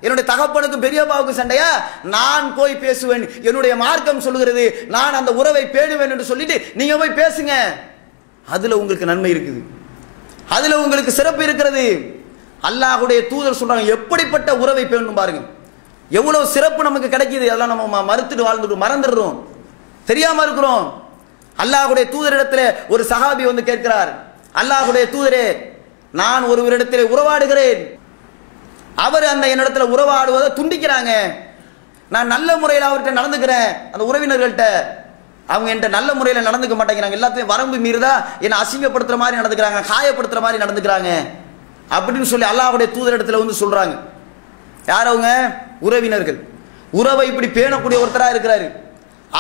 என்னுடைய தகப்பனுக்கும் பெரியப்பாவுக்கும் சண்டையா? நான் போய் பேசுவேன், என்னுடைய மார்க்கம் சொல்லுகிறது, நான் அந்த உறவை பேணுவேன் என்று சொல்லிட்டு நீங்க போய் பேசுங்க. அதுல உங்களுக்கு நன்மை இருக்குது, அதுல உங்களுக்கு சிறப்பு இருக்கிறது. அல்லாஹ்வுடைய தூதர் சொல்றாங்க, எப்படிப்பட்ட உறவை பேணணும் பாருங்க. எவ்வளவு சிறப்பு நமக்கு கிடைக்குது. அதெல்லாம் நம்ம மறுத்துட்டு வாழ்ந்துட்டு மறந்துடுறோம், தெரியாம இருக்கிறோம். அல்லாஹ்வுடைய தூதரிடத்துல ஒரு சஹாபி வந்து கேட்கிறார், அல்லாஹ்வுடைய தூதரே, நான் ஒருவரிடத்திலே உறவாடுகிறேன், அவர் அந்த என்னிடத்துல உறவாடுவதை துண்டிக்கிறாங்க. நான் நல்ல முறையில் அவர்கிட்ட நடந்துக்கிறேன், அந்த உறவினர்கள்ட்ட அவங்க என்கிட்ட நல்ல முறையில் நடந்துக்க மாட்டேங்கிறாங்க, எல்லாத்தையும் வரம்பு மீறுதா என்னை அசிங்கப்படுத்துற மாதிரி நடந்துக்கிறாங்க, காயப்படுத்துற மாதிரி நடந்துக்கிறாங்க அப்படின்னு சொல்லி அல்லாஹ்வுடைய தூதரிடத்துல வந்து சொல்றாங்க. யார் அவங்க? உறவினர்கள். உறவை இப்படி பேணக்கூடிய ஒருத்தரா இருக்கிறாரு.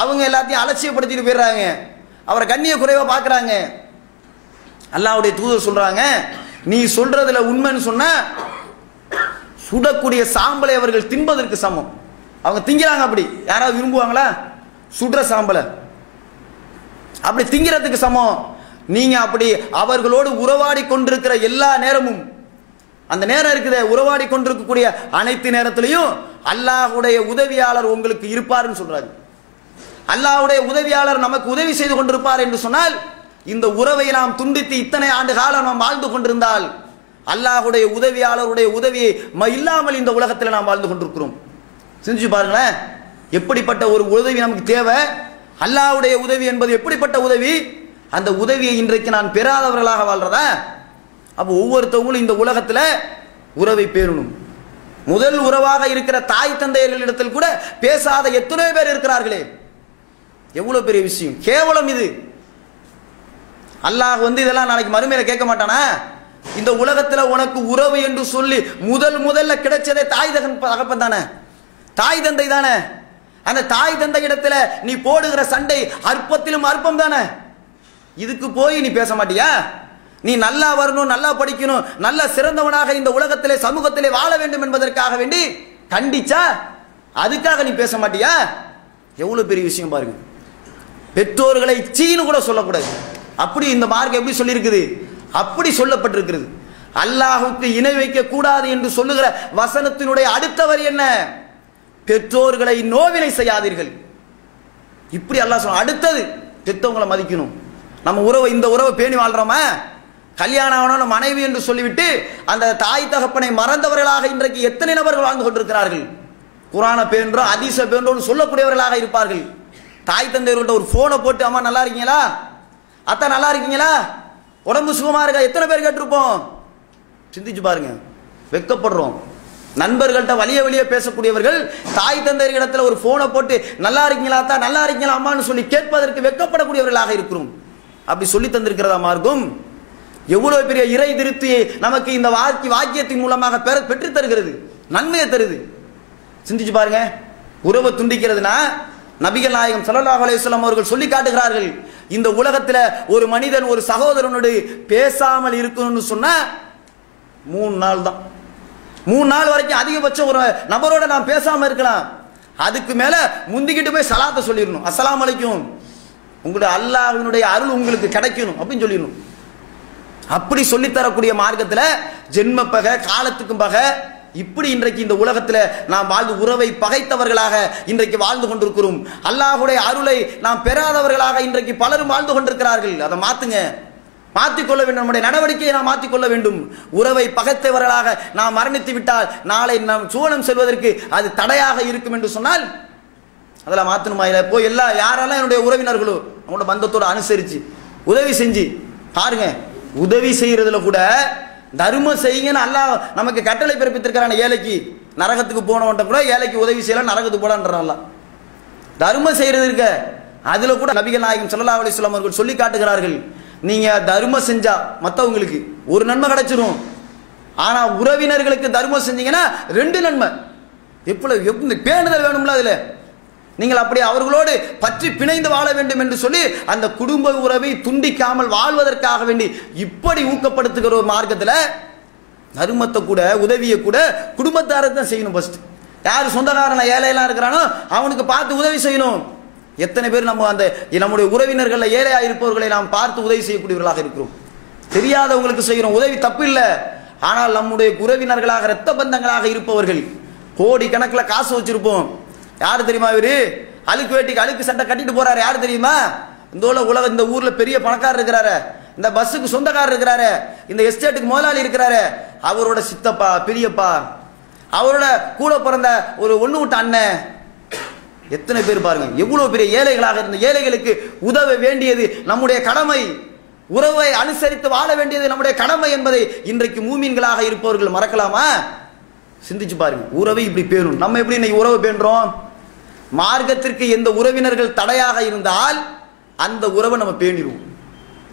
அவங்க எல்லாத்தையும் அலட்சியப்படுத்திட்டு போயிடுறாங்க, அவரை கண்ணிய குறைவா பாக்குறாங்க. அல்லாஹ்வுடைய தூதர் சொல்றாங்க, நீ சொல்றதுல உண்மைன்னு சொன்னா சுடக்கூடிய சாம்பலை அவர்கள் தின்பதற்கு சமம். அவங்க திங்கிறாங்க. அப்படி யாராவது விரும்புவாங்களா? சுடுற சாம்பலை அப்படி திங்கிறதுக்கு சமம். நீங்க அப்படி அவர்களோடு உறவாடி கொண்டிருக்கிற எல்லா நேரமும், அந்த நேரம் இருக்குது, உறவாடி கொண்டிருக்கக்கூடிய அனைத்து நேரத்திலையும் அல்லாஹ்வுடைய உதவியாளர் உங்களுக்கு இருப்பார்னு சொல்றாரு. அல்லாஹ்வுடைய உதவியாளர் நமக்கு உதவி செய்து கொண்டிருப்பார் என்று சொன்னால், இந்த உறவை நாம் துண்டித்து இத்தனை ஆண்டு காலம் நாம் வாழ்ந்து கொண்டிருந்தால் அல்லாஹ்வுடைய உதவியாளருடைய உதவியை இல்லாமல் இந்த உலகத்தில் நாம் வாழ்ந்து கொண்டிருக்கிறோம். சிந்திச்சு பாருங்களேன், எப்படிப்பட்ட ஒரு உதவி நமக்கு தேவை. அல்லாஹ்வுடைய உதவி என்பது எப்படிப்பட்ட உதவி? அந்த உதவியை இன்றைக்கு நான் பெறாதவர்களாக வாழ்றதா? அப்போ ஒவ்வொருத்தவங்களும் இந்த உலகத்துல உறவை பேணணும். முதல் உறவாக இருக்கிற தாய் தந்தையர்களிடத்தில் கூட பேசாத எத்தனை பேர் இருக்கிறார்களே, எவ்வளவு பெரிய விஷயம், கேவலம் இது. அல்லாஹ் வந்து இதெல்லாம் நாளைக்கு மறுமையில கேட்க மாட்டானா? இந்த உலகத்துல உனக்கு உறவு என்று சொல்லி முதல்ல கிடைச்சதே தாய் தகப்பன் தானே, தாய் தந்தை தானே. அந்த தாய் தந்தை இடத்துல நீ போடுகிற சண்டை அற்பத்திலும் அற்பம் தானே. இதுக்கு போய் நீ பேச மாட்டியா? நீ நல்லா வரணும், நல்லா படிக்கணும், நல்ல சிறந்தவனாக இந்த உலகத்திலே சமூகத்திலே வாழ வேண்டும் என்பதற்காக வேண்டி கண்டிச்சா அதுக்காக நீ பேச மாட்டியா? எவ்வளவு பெரிய விஷயம் பாருங்க. பெற்றோர்களை சீனு கூட சொல்லக்கூடாது, அப்படி இந்த மார்க்கம் எப்படி சொல்லியிருக்குது, அப்படி சொல்லப்பட்டிருக்கிறது. அல்லாஹ்வுக்கு இணை வைக்க கூடாது என்று சொல்லுகிற வசனத்தினுடைய அடுத்த வரி என்ன? பெற்றோர்களை நோவினை செய்யாதீர்கள். இப்படி அல்லாஹ் சொல்ல. அடுத்தது பெற்றவங்களை மதிக்கணும். நம்ம உறவை, இந்த உறவை பேணி வாழ்றோமா? கல்யாணம் ஆனவன மனைவி என்று சொல்லிவிட்டு அந்த தாய் தகப்பனை மறந்தவர்களாக இன்றைக்கு எத்தனை நபர்கள் வாழ்ந்து கொண்டிருக்கிறார்கள். குர்ஆனை பேணுறோம், ஹதீஸை பேணுறோம் சொல்லக்கூடியவர்களாக இருப்பார்கள். தாய் தந்தையர்கள்ட்ட ஒரு போனை போட்டு, அம்மா நல்லா இருக்கீங்களா, அத்தா நல்லா இருக்கீங்களா, உடம்பு சுகமா இருக்கா, எத்தனை பேர் கேட்டிருப்போம்? சிந்திச்சு பாருங்க, வெட்கப்படுறோம். நண்பர்கள்ட்ட வலிய பேசக்கூடியவர்கள் தாய் தந்தையர்களிடத்துல ஒரு போனை போட்டு நல்லா இருக்கீங்களா அத்தா, நல்லா இருக்கீங்களா அம்மான்னு சொல்லி கேட்பதற்கு வெட்கப்படக்கூடியவர்களாக இருக்கிறோம். அப்படி சொல்லி தந்திருக்கிறதா மார்க்கம்? எவ்வளவு பெரிய இறை திருப்தியை நமக்கு இந்த வாக்கியத்தின் மூலமாக பெற்று தருகிறது, நன்மையை தருது. சிந்திச்சு பாருங்க. உறவை துண்டிக்கிறதுனா நபிகள் நாயகம் ஸல்லல்லாஹு அலைஹி வஸல்லம் அவர்கள் சொல்லி காட்டுகிறார்கள், இந்த உலகத்துல ஒரு மனிதன் ஒரு சகோதரனோடு பேசாமல் இருக்கணும்னு சொன்னா 3 நாள் தான். 3 நாள் வரைக்கும் அதிகபட்சம் ஒரு நபரோட நாம் பேசாம இருக்கலாம். அதுக்கு மேல முந்திக்கிட்டு போய் சலாத்தை சொல்லிடணும், அஸ்ஸலாமு அலைக்கும், உங்களுடைய அல்லாஹ்வினுடைய அருள் உங்களுக்கு கிடைக்கணும் அப்படின்னு சொல்லிடணும். அப்படி சொல்லித்தரக்கூடிய மார்க்கத்துல ஜென்ம பகை, காலத்துக்கும் பகை, இப்படி இன்றைக்கு இந்த உலகத்துல நாம் வாழ்ந்து உறவை பகைத்தவர்களாக இன்றைக்கு வாழ்ந்து கொண்டிருக்கிறோம். அல்லாஹ்வுடைய அருளை நாம் பெறாதவர்களாக இன்றைக்கு பலரும் வாழ்ந்து கொண்டிருக்கிறார்கள். அதை மாத்துங்க, மாற்றிக்கொள்ள வேண்டும். நம்முடைய நடவடிக்கையை நாம் மாற்றிக்கொள்ள வேண்டும். உறவை பகைத்தவர்களாக நாம் மரணித்து விட்டால் நாளை நாம் சுவனம் செல்வதற்கு அது தடையாக இருக்கும் என்று சொன்னால் அதெல்லாம் மாற்றணுமா? இல்லை போய் யாரெல்லாம் என்னுடைய உறவினர்களோ அவங்களோட பந்தத்தோடு அனுசரித்து உதவி செஞ்சு பாருங்க. உதவி செய்யறதுல கூட தர்மம் செய்யுங்கன்னு அல்லாஹ் நமக்கு கட்டளை பிறப்பித்திருக்கிறான. ஏழைக்கு நரகத்துக்கு போனவன்ட்ட கூட ஏழைக்கு உதவி செய்யலாம், நரகத்துக்கு போடான்றான். தர்மம் செய்யறது இருக்க, அதுல கூட நபிகள் நாயகம் ஸல்லல்லாஹு அலைஹி வஸல்லம் அவர்கள் சொல்லி காட்டுகிறார்கள், நீங்க தர்மம் செஞ்சா மற்றவங்களுக்கு ஒரு நன்மை கிடைச்சிரும், ஆனா உறவினர்களுக்கு தர்மம் செஞ்சீங்கன்னா 2 நன்மை. எப்படி பேணுதல் வேணும்ல அதுல. நீங்கள் அப்படி அவர்களோடு பற்றி பிணைந்து வாழ வேண்டும் என்று சொல்லி அந்த குடும்ப உறவை துண்டிக்காமல் வாழ்வதற்காக வேண்டி இப்படி ஊக்கப்படுத்துகிற ஒரு மார்க்கத்தில் தர்மத்தை கூட உதவியை கூட குடும்பத்தாரை தான் செய்யணும். ஃபர்ஸ்ட் யார் சொந்தக்காரன ஏழையெல்லாம் இருக்கிறானோ அவனுக்கு பார்த்து உதவி செய்யணும். எத்தனை பேர் நம்ம அந்த நம்முடைய உறவினர்கள் ஏழையா இருப்பவர்களை நாம் பார்த்து உதவி செய்யக்கூடியவர்களாக இருக்கிறோம். தெரியாதவங்களுக்கு செய்கிறோம். உதவி தப்பு இல்லை, ஆனால் நம்முடைய உறவினர்களாக இரத்த பந்தங்களாக இருப்பவர்கள் கோடி கணக்கில் காசு வச்சிருப்போம். யாரு தெரியுமா இவரு? அழுக்கு வேட்டிக்கு அழுக்கு சட்டை கட்டிட்டு போறாரு. யாரு தெரியுமா? இந்த ஊர்ல பெரிய பணக்காரர் இருக்கிறாரு, இந்த பஸ்ஸுக்கு சொந்தக்காரர் இருக்கிறாரு, இந்த எஸ்டேட்டுக்கு முதலாளி இருக்கிறாரு, அவரோட சித்தப்பா பெரியப்பா, அவரோட கூட பிறந்த ஒரு ஒண்ணு விட்ட அண்ணன். எத்தனை பேர் பாருங்க, எவ்வளவு பெரிய ஏழைகளாக இருந்த ஏழைகளுக்கு உதவ வேண்டியது நம்முடைய கடமை. உறவை அனுசரித்து வாழ வேண்டியது நம்முடைய கடமை என்பதை இன்றைக்கு மூமின்களாக இருப்பவர்கள் மறக்கலாமா? சிந்திச்சு பாருங்க. உறவை இப்படி பேணும். நம்ம எப்படி இன்னைக்கு உறவு பேணுறோம்? மார்க்கத்திற்கு எந்த உறவினர்கள் தடையாக இருந்தால் அந்த உறவை நம்ம பேணிடுவோம்.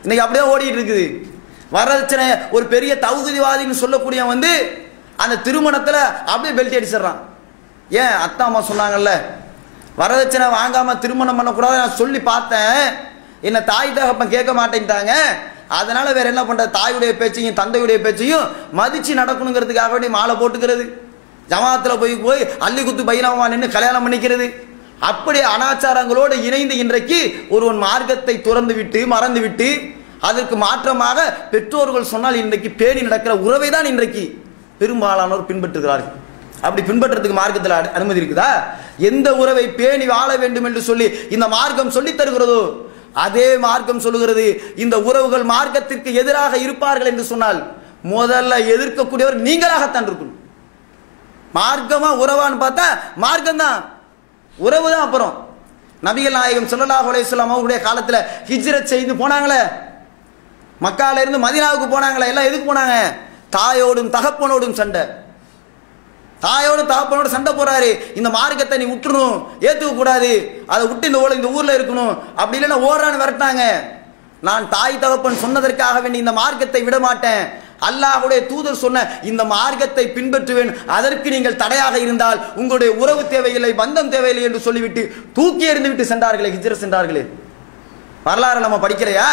இன்னைக்கு அப்படியே ஓடிட்டு இருக்குது. வரதட்சணை ஒரு பெரிய தகுதிவாதின்னு சொல்லக்கூடிய அந்த திருமணத்துல அப்படியே பெல்ட் அடிச்சிடறான். ஏன்? அத்தா அம்மா சொன்னாங்கல்ல, வரதட்சணை வாங்காம திருமணம் பண்ணக்கூடாது. நான் சொல்லி பார்த்தேன், என்ன தாய் தகப்பன் கேட்க மாட்டேன்ட்டாங்க. அதனால வேற என்ன பண்ற, தாயுடைய பேச்சையும் தந்தையுடைய பேச்சையும் மதிச்சு நடக்கணுங்கிறதுக்காக வேண்டி மாலை போட்டுக்கிறது, ஜமாத்துல போய் அள்ளி குத்து பையனமா நின்று கல்யாணம் பண்ணிக்கிறது. அப்படி அனாச்சாரங்களோடு இணைந்து இன்றைக்கு ஒருவன் மார்க்கத்தை துறந்து விட்டு மறந்து விட்டு அதற்கு மாற்றமாக பெற்றோர்கள் சொன்னால் இன்றைக்கு பேணி நடக்கிற உறவை தான் இன்றைக்கு பெரும்பாலானோர் பின்பற்றுகிறார்கள். அப்படி பின்பற்றதுக்கு மார்க்கத்தில் அனுமதி இருக்குதா? எந்த உறவை பேணி வாழ வேண்டும் என்று சொல்லி இந்த மார்க்கம் சொல்லி தருகிறதோ அதே மார்க்கம் சொல்லுகிறது, இந்த உறவுகள் மார்க்கத்திற்கு எதிராக இருப்பார்கள் என்று சொன்னால் முதல்ல எதிர்க்கக்கூடியவர் நீங்களாகத்தான் இருக்கணும். மார்க்கமா உறவான்னு பார்த்தா மார்க்கம் தான், உறவு தான். அப்புறம் நபிகள் நாயகம் ஸல்லல்லாஹு அலைஹி வஸல்லம் அவருடைய காலத்துல ஹிஜ்ரத் செய்து போனாங்களே, மக்கால இருந்து மதீனாவுக்கு போனாங்களே, எல்லாம் எதுக்கு போனாங்க? தாயோடும் தகப்பனோடும் சண்டை. தாயோடும் தகப்பனோட சண்டை போறாரு. இந்த மார்க்கத்தை நீ விட்டுறணும், ஏத்துக்க கூடாது, அதை விட்டு இந்த ஊர்ல இருக்கணும், அப்படி இல்லைன்னா ஓடுறான்னு விரட்டாங்க. நான் தாய் தகப்பன் சொன்னதற்காக வேண்டி இந்த மார்க்கத்தை விட மாட்டேன், அல்லாஹ்வுடைய தூதர் சொன்ன இந்த மார்க்கத்தை பின்பற்றுவேன், அதற்கு நீங்கள் தடையாக இருந்தால் உங்களுடைய உறவு தேவையில்லை, பந்தம் தேவையில்லை என்று சொல்லிவிட்டு தூக்கி எறிந்து விட்டு சென்றார்களே, ஹிஜ்ரத் சென்றார்களே. வரலாறு நம்ம படிக்கலையா?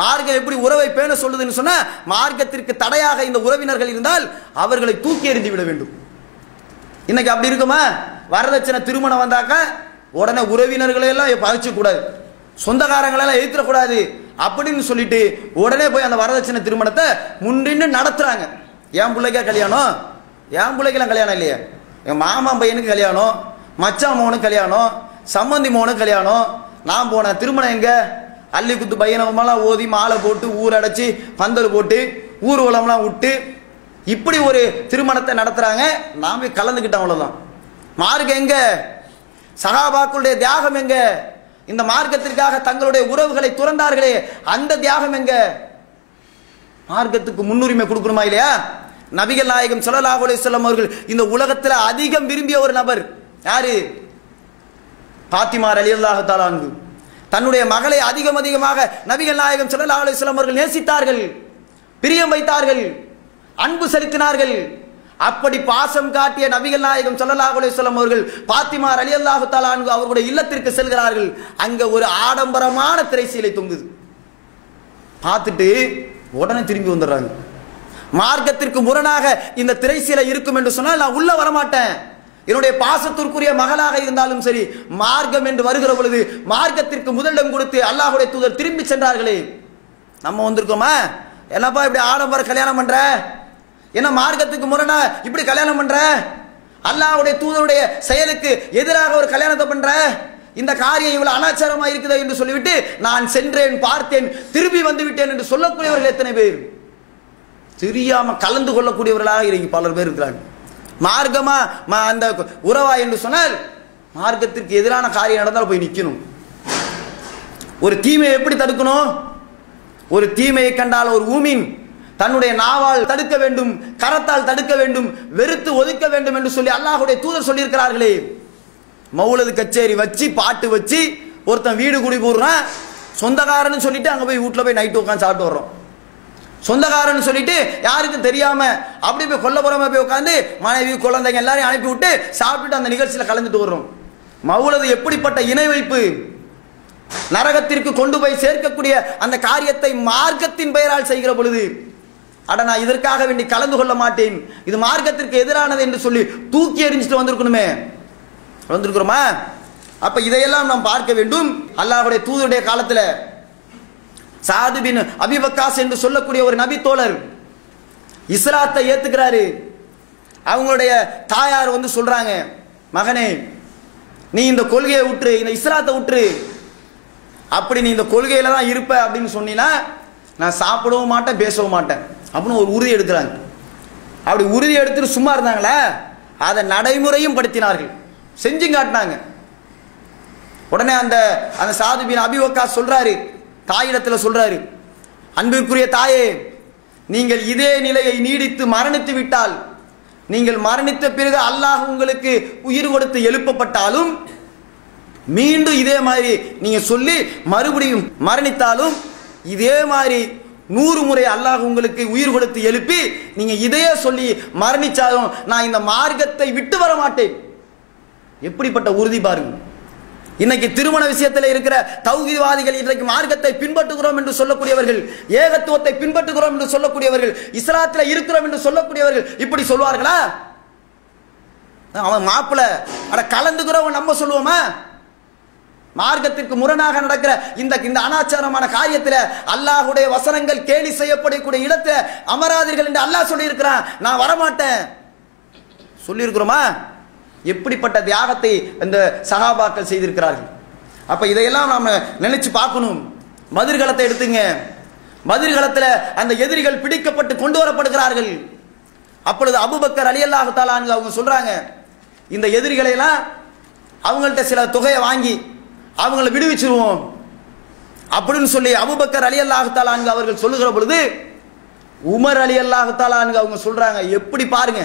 மார்க்கம் எப்படி உறவை பேண சொல்லுதுன்னு சொன்னா, மார்க்கத்திற்கு தடையாக இந்த உறவினர்கள் இருந்தால் அவர்களை தூக்கி எறிந்து விட வேண்டும். இன்னைக்கு அப்படி இருக்குமா? வரதட்சணை திருமணம் வந்தாக்க உடனே உறவினர்களை எல்லாம் பகிச்சு கூடாது, சொந்தக்காரங்களெல்லாம் எதிர்த்தக்கூடாது அப்படின்னு சொல்லிட்டு உடனே போய் அந்த வரதட்சணை திருமணத்தை முன்னின்று நடத்துறாங்க. என் பிள்ளைக்கா கல்யாணம்? என் பிள்ளைக்கெல்லாம் கல்யாணம் இல்லையா? என் மாமா பையனுக்கு கல்யாணம், மச்சான் மோனுக்கு கல்யாணம், சம்பந்தி மோனுக்கு கல்யாணம். நான் போன திருமணம் எங்க? அள்ளி குத்து பையனமெல்லாம் ஓதி மாலை போட்டு ஊர் அடைச்சி பந்தல் போட்டு ஊர்வலம்லாம் விட்டு இப்படி ஒரு திருமணத்தை நடத்துறாங்க. நாம கலந்துக்கிட்டோம், அவ்வளவுதான். மார்க்கம் எங்க? சஹாபாக்களுடைய தியாகம் எங்க? இந்த மார்க்கத்திற்காக தங்களுடைய உறவுகளை துறந்தார்களே, அந்த தியாகம் எங்க? மார்க்கத்துக்கு முன்னுரிமை கொடுக்கணுமா இல்லையா? நபிகள் நாயகம் ஸல்லல்லாஹு அலைஹி வஸல்லம் அவர்கள் இந்த உலகத்தில் அதிகம் விரும்பிய ஒரு நபர் யாரு? பாத்திமா ரலியல்லாஹு தஆலா அன்ஹு. தன்னுடைய மகளை அதிகமாக நபிகள் நாயகம் ஸல்லல்லாஹு அலைஹி வஸல்லம் அவர்கள் நேசித்தார்கள், பிரியம் வைத்தார்கள், அன்பு செலுத்தினார்கள். அப்படி பாசம் காட்டிய நபிகள் நாயகம் ஸல்லல்லாஹு அலைஹி வஸல்லம் அவர்கள் பாத்திமா ரலியல்லாஹு தஆலா அன்ஹு அவருடைய இல்லத்திற்கு செல்கிறார்கள். அங்க ஒரு ஆடம்பரமான திரைச்சீலை தொங்குது. பார்த்துட்டு உடனே திரும்பி வந்துடுறாங்க. மார்க்கத்திற்கு முரணாக இந்த திரைச்சீலை இருக்கும் என்று சொன்னால் நான் உள்ள வரமாட்டேன். என்னுடைய பாசத்திற்குரிய மகளாக இருந்தாலும் சரி, மார்க்கம் என்று வருகிற பொழுது மார்க்கத்திற்கு முதலிடம் கொடுத்து அல்லாஹ்வுடைய தூதர் திரும்பி சென்றார்களே. நம்ம வந்திருக்கோமா? என்னப்பா இப்படி ஆடம்பர கல்யாணம் பண்ற? என்ன மார்க்கத்துக்கு முரணா இப்படி கல்யாணம் பண்ற? அல்லாஹ்வுடைய தூதருடைய செயலுக்கு எதிராக ஒரு கல்யாணத்தை பண்ற? இந்த காரியம் இவ்வளவு அனாச்சாரமா இருக்குதா என்று சொல்லிவிட்டு நான் சென்றேன், பார்த்தேன், திரும்பி வந்து விட்டேன் என்று சொல்லக்கூடியவர்கள் எத்தனை பேர்? தெரியாம கலந்து கொள்ளக்கூடியவர்களாக இறங்கி பலர் பேர் இருக்கிறாங்க. மார்க்கமா அந்த உறவா என்று சொன்னால் மார்க்கத்திற்கு எதிரான காரியம் நடந்தால் போய் நிற்கணும். ஒரு தீமையை எப்படி தடுக்கணும்? ஒரு தீமையை கண்டால் ஒரு ஊமின் தன்னுடைய நாவால் தடுக்க வேண்டும், கரத்தால் தடுக்க வேண்டும், வெறுத்து ஒதுக்க வேண்டும் என்று சொல்லி அல்லாஹ்வுடைய தூதர் சொல்லியிருக்கிறார்களே. மௌலது கச்சேரி வச்சு பாட்டு வச்சு ஒருத்தன் வீடு குடி போடுறான், சொந்தக்காரன்னு சொல்லிட்டு அங்க போய் வீட்டுல போய் நைட்டு உட்காந்து சாப்பிட்டு வர்றோம். சொந்தக்காரன்னு சொல்லிட்டு யாருக்கும் தெரியாம அப்படி போய் கொல்லப்புறமா போய் உட்காந்து மனைவி குழந்தைங்க எல்லாரையும் அனுப்பி விட்டு சாப்பிட்டு அந்த நிகழ்ச்சியில கலந்துட்டு வர்றோம். மௌலது எப்படிப்பட்ட இணை வைப்பு! நரகத்திற்கு கொண்டு போய் சேர்க்கக்கூடிய அந்த காரியத்தை மார்க்கத்தின் பெயரால் செய்கிற பொழுது அட நான் இதற்காக வேண்டி கலந்து கொள்ள மாட்டேன், இது மார்க்கத்திற்கு எதிரானது என்று சொல்லி தூக்கி எறிஞ்சிட்டு வந்திருக்கணுமே. வந்திருக்கிறோமா? அப்ப இதையெல்லாம் நாம் பார்க்க வேண்டும். அல்லாஹ்வுடைய தூதருடைய காலத்துல சாது பின் அபி வக்காஸ் என்று சொல்லக்கூடிய ஒரு நபி தோழர் இஸ்லாத்தை ஏத்துக்கிறாரு. அவங்களுடைய தாயார் வந்து சொல்றாங்க, மகனே நீ இந்த கொள்கையை விட்டுரு, இந்த இஸ்லாத்தை விட்டுரு, அப்படி நீ இந்த கொள்கையில தான் இருப்ப அப்படின்னு சொன்னீன்னா நான் சாப்பிடவும் மாட்டேன் பேசவும் மாட்டேன் அப்படின்னு ஒரு உறுதி எடுக்கிறாங்க. அப்படி உறுதி எடுத்துட்டு சும்மா இருந்தாங்களே, அதை நடைமுறையும் படுத்தினார்கள், செஞ்சும் காட்டினாங்க. உடனே அந்த அந்த சாது பின் அபி வக்காஸ் சொல்றாரு, தாயிடத்துல சொல்றாரு, அன்பிற்குரிய தாயே, நீங்கள் இதே நிலையை நீடித்து மரணித்து விட்டால், நீங்கள் மரணித்த பிறகு அல்லாஹ் உங்களுக்கு உயிர் கொடுத்து எழுப்பப்பட்டாலும் மீண்டும் இதே மாதிரி நீங்க சொல்லி மறுபடியும் மரணித்தாலும் இதே மாதிரி 100 முறை அல்லாஹ் உங்களுக்கு உயிர் கொடுத்து எழுப்பி நீங்க இதையே சொல்லி மரணிச்சாலும் நான் இந்த மார்க்கத்தை விட்டு வர மாட்டேன். எப்படிப்பட்ட உறுதி பாருங்க. இன்னைக்கு திருமண விஷயத்தில் இருக்கிற தௌஹீத்வாதிகள் இன்றைக்கு மார்க்கத்தை பின்பற்றுகிறோம் என்று சொல்லக்கூடியவர்கள், ஏகத்துவத்தை பின்பற்றுகிறோம் என்று சொல்லக்கூடியவர்கள், இஸ்லாத்தில் இருக்கிறோம் என்று சொல்லக்கூடியவர்கள் இப்படி சொல்வார்களா? அவன் மாப்பிள்ள அட கலந்துக்கிறவன் நம்ம சொல்லுவோமா? மார்க்கத்திற்கு முரணாக நடக்கிற இந்த இந்த அனாச்சாரமான காரியத்தில் அல்லாஹ்வுடைய வசனங்கள் கேலி செய்யப்படக்கூடிய இடத்துல அமராதீர்கள் என்று அல்லாஹ் சொல்லி இருக்கிறான். நான் வரமாட்டேன் சொல்லி இருக்கிறோமா? எப்படிப்பட்ட தியாகத்தை இந்த சஹாபாக்கள் செய்திருக்கிறார்கள். அப்ப இதையெல்லாம் நாம நினைச்சு பார்க்கணும். பதிர்களத்தை எடுத்துங்க. பதிர்களத்தில் அந்த எதிரிகள் பிடிக்கப்பட்டு கொண்டு வரப்படுகிறார்கள். அப்பொழுது அபூபக்கர் ரலியல்லாஹு தஆலா அன்ஹு அவங்க சொல்றாங்க, இந்த எதிரிகளை எல்லாம் அவங்கள்ட்ட சில தொகையை வாங்கி அவங்களை விடுவிச்சிருவோம் அப்படின்னு சொல்லி அபூபக்கர் ரலியல்லாஹு தஆலா அன்ஹு அவர்கள் சொல்லுகிற பொழுது உமர் ரலியல்லாஹு தஆலா அன்ஹு அவங்க சொல்றாங்க, எப்படி பாருங்க,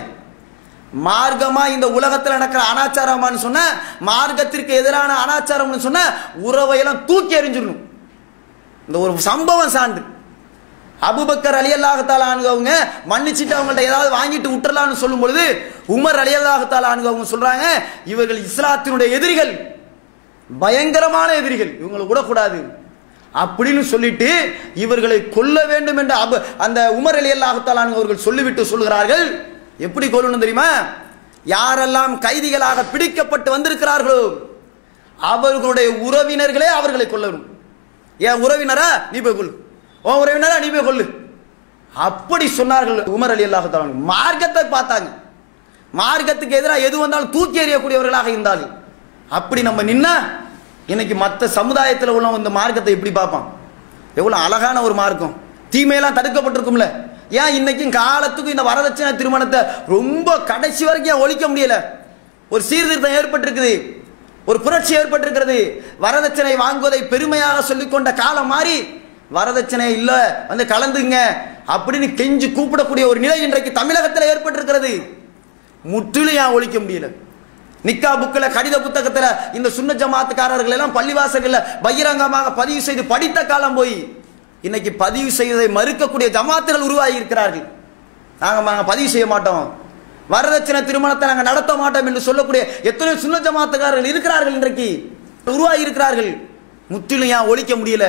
மார்க்கமா இந்த உலகத்தில் நடக்கிற அனாச்சாரமானு சொன்ன, மார்க்கத்திற்கு எதிரான அனாச்சாரம்னு சொன்ன உறவையெல்லாம் தூக்கி எறிஞ்சிடணும். இந்த ஒரு சம்பவம் சான்று. அபூபக்கர் ரலியல்லாஹு தஆலா அன்ஹு அவங்க மன்னிச்சிட்டு அவங்கள்ட்ட ஏதாவது வாங்கிட்டு விட்டுறலாம்னு சொல்லும் பொழுது உமர் ரலியல்லாஹு தஆலா அன்ஹு அவங்க சொல்றாங்க, இவர்கள் இஸ்லாத்தினுடைய எதிரிகள், பயங்கரமான எதிரிகள், இவங்களை விடக்கூடாது அப்படின்னு சொல்லிட்டு இவர்களை கொல்ல வேண்டும் என்று அந்த உமர் ரலியல்லாஹு தஆலா அன்ஹு அவர்கள் சொல்லிவிட்டு சொல்கிறார்கள். எப்படி கொல்லணும் தெரியுமா? யாரெல்லாம் கைதிகளாக பிடிக்கப்பட்டு வந்திருக்கிறார்களோ அவர்களுடைய உறவினர்களே அவர்களை கொல்லணும். ஏன் உறவினரா நீ போய் கொல்லு, உன் உறவினரா நீ போய் கொல்லு, அப்படி சொன்னார்கள் உமர் ரலியல்லாஹு தஆலா. மார்க்கத்தை பார்த்தாங்க. மார்க்கத்துக்கு எதிராக எது வந்தாலும் தூக்கி எறியக்கூடியவர்களாக இருந்தார்கள். அப்படி நம்ம நின்னா இன்னைக்கு மற்ற சமுதாயத்தில் உள்ள இந்த மார்க்கத்தை எப்படி பார்ப்பான்? எவ்வளவு அழகான ஒரு மார்க்கம், தீமையெல்லாம் தடுக்கப்பட்டிருக்கும்ல. ஏன் இன்னைக்கும் காலத்துக்கும் இந்த வரதட்சணை திருமணத்தை ரொம்ப கடைசி வரைக்கும் ஒழிக்க முடியல? ஒரு சீர்திருத்தம் ஏற்பட்டிருக்குது, ஒரு புரட்சி ஏற்பட்டிருக்கிறது. வரதட்சணை வாங்குவதை பெருமையாக சொல்லிக்கொண்ட காலம் மாறி வரதட்சணை இல்ல வந்து கலந்துங்க அப்படின்னு கெஞ்சி கூப்பிடக்கூடிய ஒரு நிலை இன்றைக்கு தமிழகத்தில் ஏற்பட்டிருக்கிறது. முற்றிலும் ஏன் ஒழிக்க முடியல? நிக்கா புக்கில் கடித புத்தகத்தில் இந்த சுன்ன ஜமாத்துக்காரர்கள் எல்லாம் பள்ளிவாசல்ல பகிரங்கமாக பதிவு செய்து படித்த காலம் போய் இன்னைக்கு பதிவு செய்வதை மறுக்கக்கூடிய ஜமாத்துகள் உருவாகி இருக்கிறார்கள். நாங்கள் பதிவு செய்ய மாட்டோம், வரதட்சணை திருமணத்தை நாங்கள் நடத்த மாட்டோம் என்று சொல்லக்கூடிய எத்தனை சுன்ன ஜமாத்துக்காரர்கள் இருக்கிறார்கள், இன்றைக்கு உருவாகி இருக்கிறார்கள். முற்றிலும் ஏன் ஒழிக்க முடியல?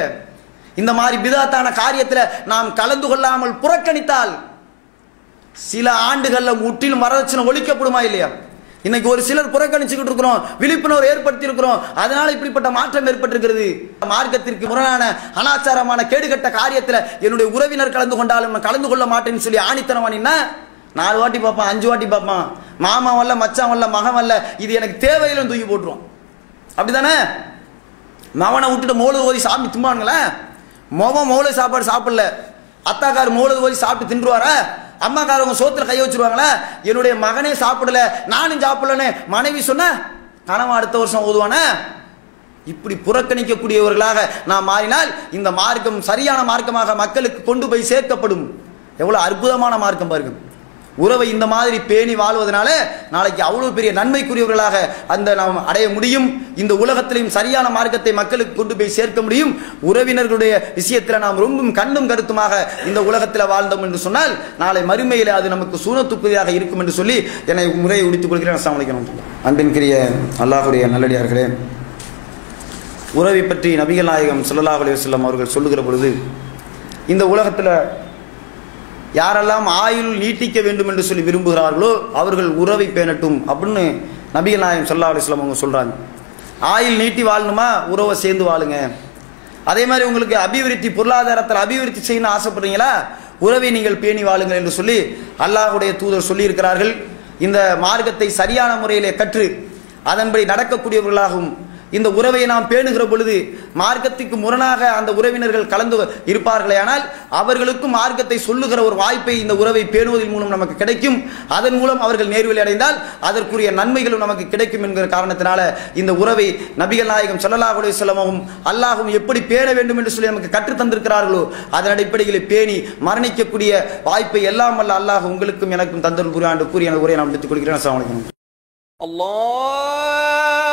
இந்த மாதிரி பிதாத்தான காரியத்தில் நாம் கலந்து கொள்ளாமல் புறக்கணித்தால் சில ஆண்டுகள்ல முற்றிலும் வரதட்சணை ஒழிக்கப்படுமா இல்லையா? இன்னைக்கு ஒரு சிலர் புறக்கணிச்சுக்கிட்டு இருக்கிறோம், விழிப்புணர்வு ஏற்படுத்தி இருக்கிறோம், அதனால இப்படிப்பட்ட மாற்றம் ஏற்பட்டிருக்கிறது. மார்க்கத்திற்கு முரணான அனாச்சாரமான கேடுகட்ட காரியத்தில் என்னுடைய உறவினர் கலந்து கொண்டாலும் நான் கலந்து கொள்ள மாட்டேன்னு சொல்லி ஆணித்தனமானின்னா 4 வாட்டி பார்ப்பான், 5 வாட்டி பார்ப்பான், மாமா வரல, மச்சான் வரல, மகன் வரல, இது எனக்கு தேவையில்லைன்னு தூக்கி போட்டுருவான். அப்படித்தானே? மகனை விட்டுட்டு மௌலது ஓதி சாமி தும்பானுங்களே. மௌல சாப்பாடு சாப்பிடல, அத்தாக்கார் மௌலது ஓதி சாப்பிட்டு தின்றுவாரா? அம்மாக்காரவங்க சோத்துல கைய வச்சிருவாங்களா? என்னுடைய மகனே சாப்பிடல நானும் சாப்பிடலன்னு மனைவி சொன்ன கனவா அடுத்த வருஷம் ஓதுவானே? இப்படி புறக்கணிக்கக்கூடியவர்களாக நாம் மாறினால் இந்த மார்க்கம் சரியான மார்க்கமாக மக்களுக்கு கொண்டு போய் சேர்க்கப்படும். எவ்வளவு அற்புதமான மார்க்கம் பாருங்க. உறவை இந்த மாதிரி பேணி வாழ்வதனால நாளைக்கு அவ்வளவு பெரிய நன்மைக்குரியவர்களாக அந்த நாம் அடைய முடியும். இந்த உலகத்திலையும் சரியான மார்க்கத்தை மக்களுக்கு கொண்டு போய் சேர்க்க முடியும். உறவினர்களுடைய விஷயத்தில் நாம் ரொம்ப கண்ணும் கருத்துமாக இந்த உலகத்தில் வாழ்ந்தோம் என்று சொன்னால் நாளை மறுமையில் அது நமக்கு சூனத்துக்குரியாக இருக்கும் என்று சொல்லி என்னை முறையை உடித்துக் கொள்கிறேன். அஸ்ஸலாமு அலைக்கும். அன்பின்கிரிய அல்லாஹ்வுடைய நல்லடியார்களே, உறவை பற்றி நபிகள் நாயகம் ஸல்லல்லாஹு அலைஹி வஸல்லம் அவர்கள் சொல்லுகிற பொழுது இந்த உலகத்தில் யாரெல்லாம் ஆயுள் நீட்டிக்க வேண்டும் என்று சொல்லி விரும்புகிறார்களோ அவர்கள் உறவை பேணட்டும் அப்படின்னு நபிகள் நாயகம் ஸல்லல்லாஹு அலைஹி வஸல்லம் அவங்க சொல்றாங்க. ஆயுள் நீட்டி வாழணுமா, உறவை சேர்ந்து வாழுங்க. அதே மாதிரி உங்களுக்கு அபிவிருத்தி, பொருளாதாரத்தில் அபிவிருத்தி செய்யணும்னு ஆசைப்படுறீங்களா, உறவை நீங்கள் பேணி வாழுங்கள் என்று சொல்லி அல்லாஹ்வுடைய தூதர் சொல்லி இருக்கிறார்கள். இந்த மார்க்கத்தை சரியான முறையிலே கற்று அதன்படி நடக்கக்கூடியவர்களாகவும் இந்த உறவை நாம் பேணுகிற பொழுது மார்க்கத்துக்கு முரணாக அந்த உறவினர்கள் கலந்து இருப்பார்களே ஆனால் அவர்களுக்கும் மார்க்கத்தை சொல்லுகிற ஒரு வாய்ப்பை இந்த உறவை பேணுவதன் மூலம் நமக்கு கிடைக்கும். அதன் மூலம் அவர்கள் நேர்வழி அடைந்தால் அதற்குரிய நன்மைகளும் நமக்கு கிடைக்கும் என்கிற காரணத்தினால இந்த உறவை நபிகள் நாயகம் ஸல்லல்லாஹு அலைஹி வஸல்லமும் அல்லாஹ்வும் எப்படி பேண வேண்டும் என்று சொல்லி நமக்கு கற்றுத் தந்திருக்கிறார்களோ அதன் அடிப்படையில் பேணி மரணிக்கக்கூடிய வாய்ப்பை எல்லாம் வல்ல அல்லாஹ் உங்களுக்கும் எனக்கும் தந்தருள் புரியாண்டு கூறி எனது உரையை நான் முடித்துக் கொள்கிறேன். அஸ்ஸலாமு அலைக்கும். அல்லாஹ்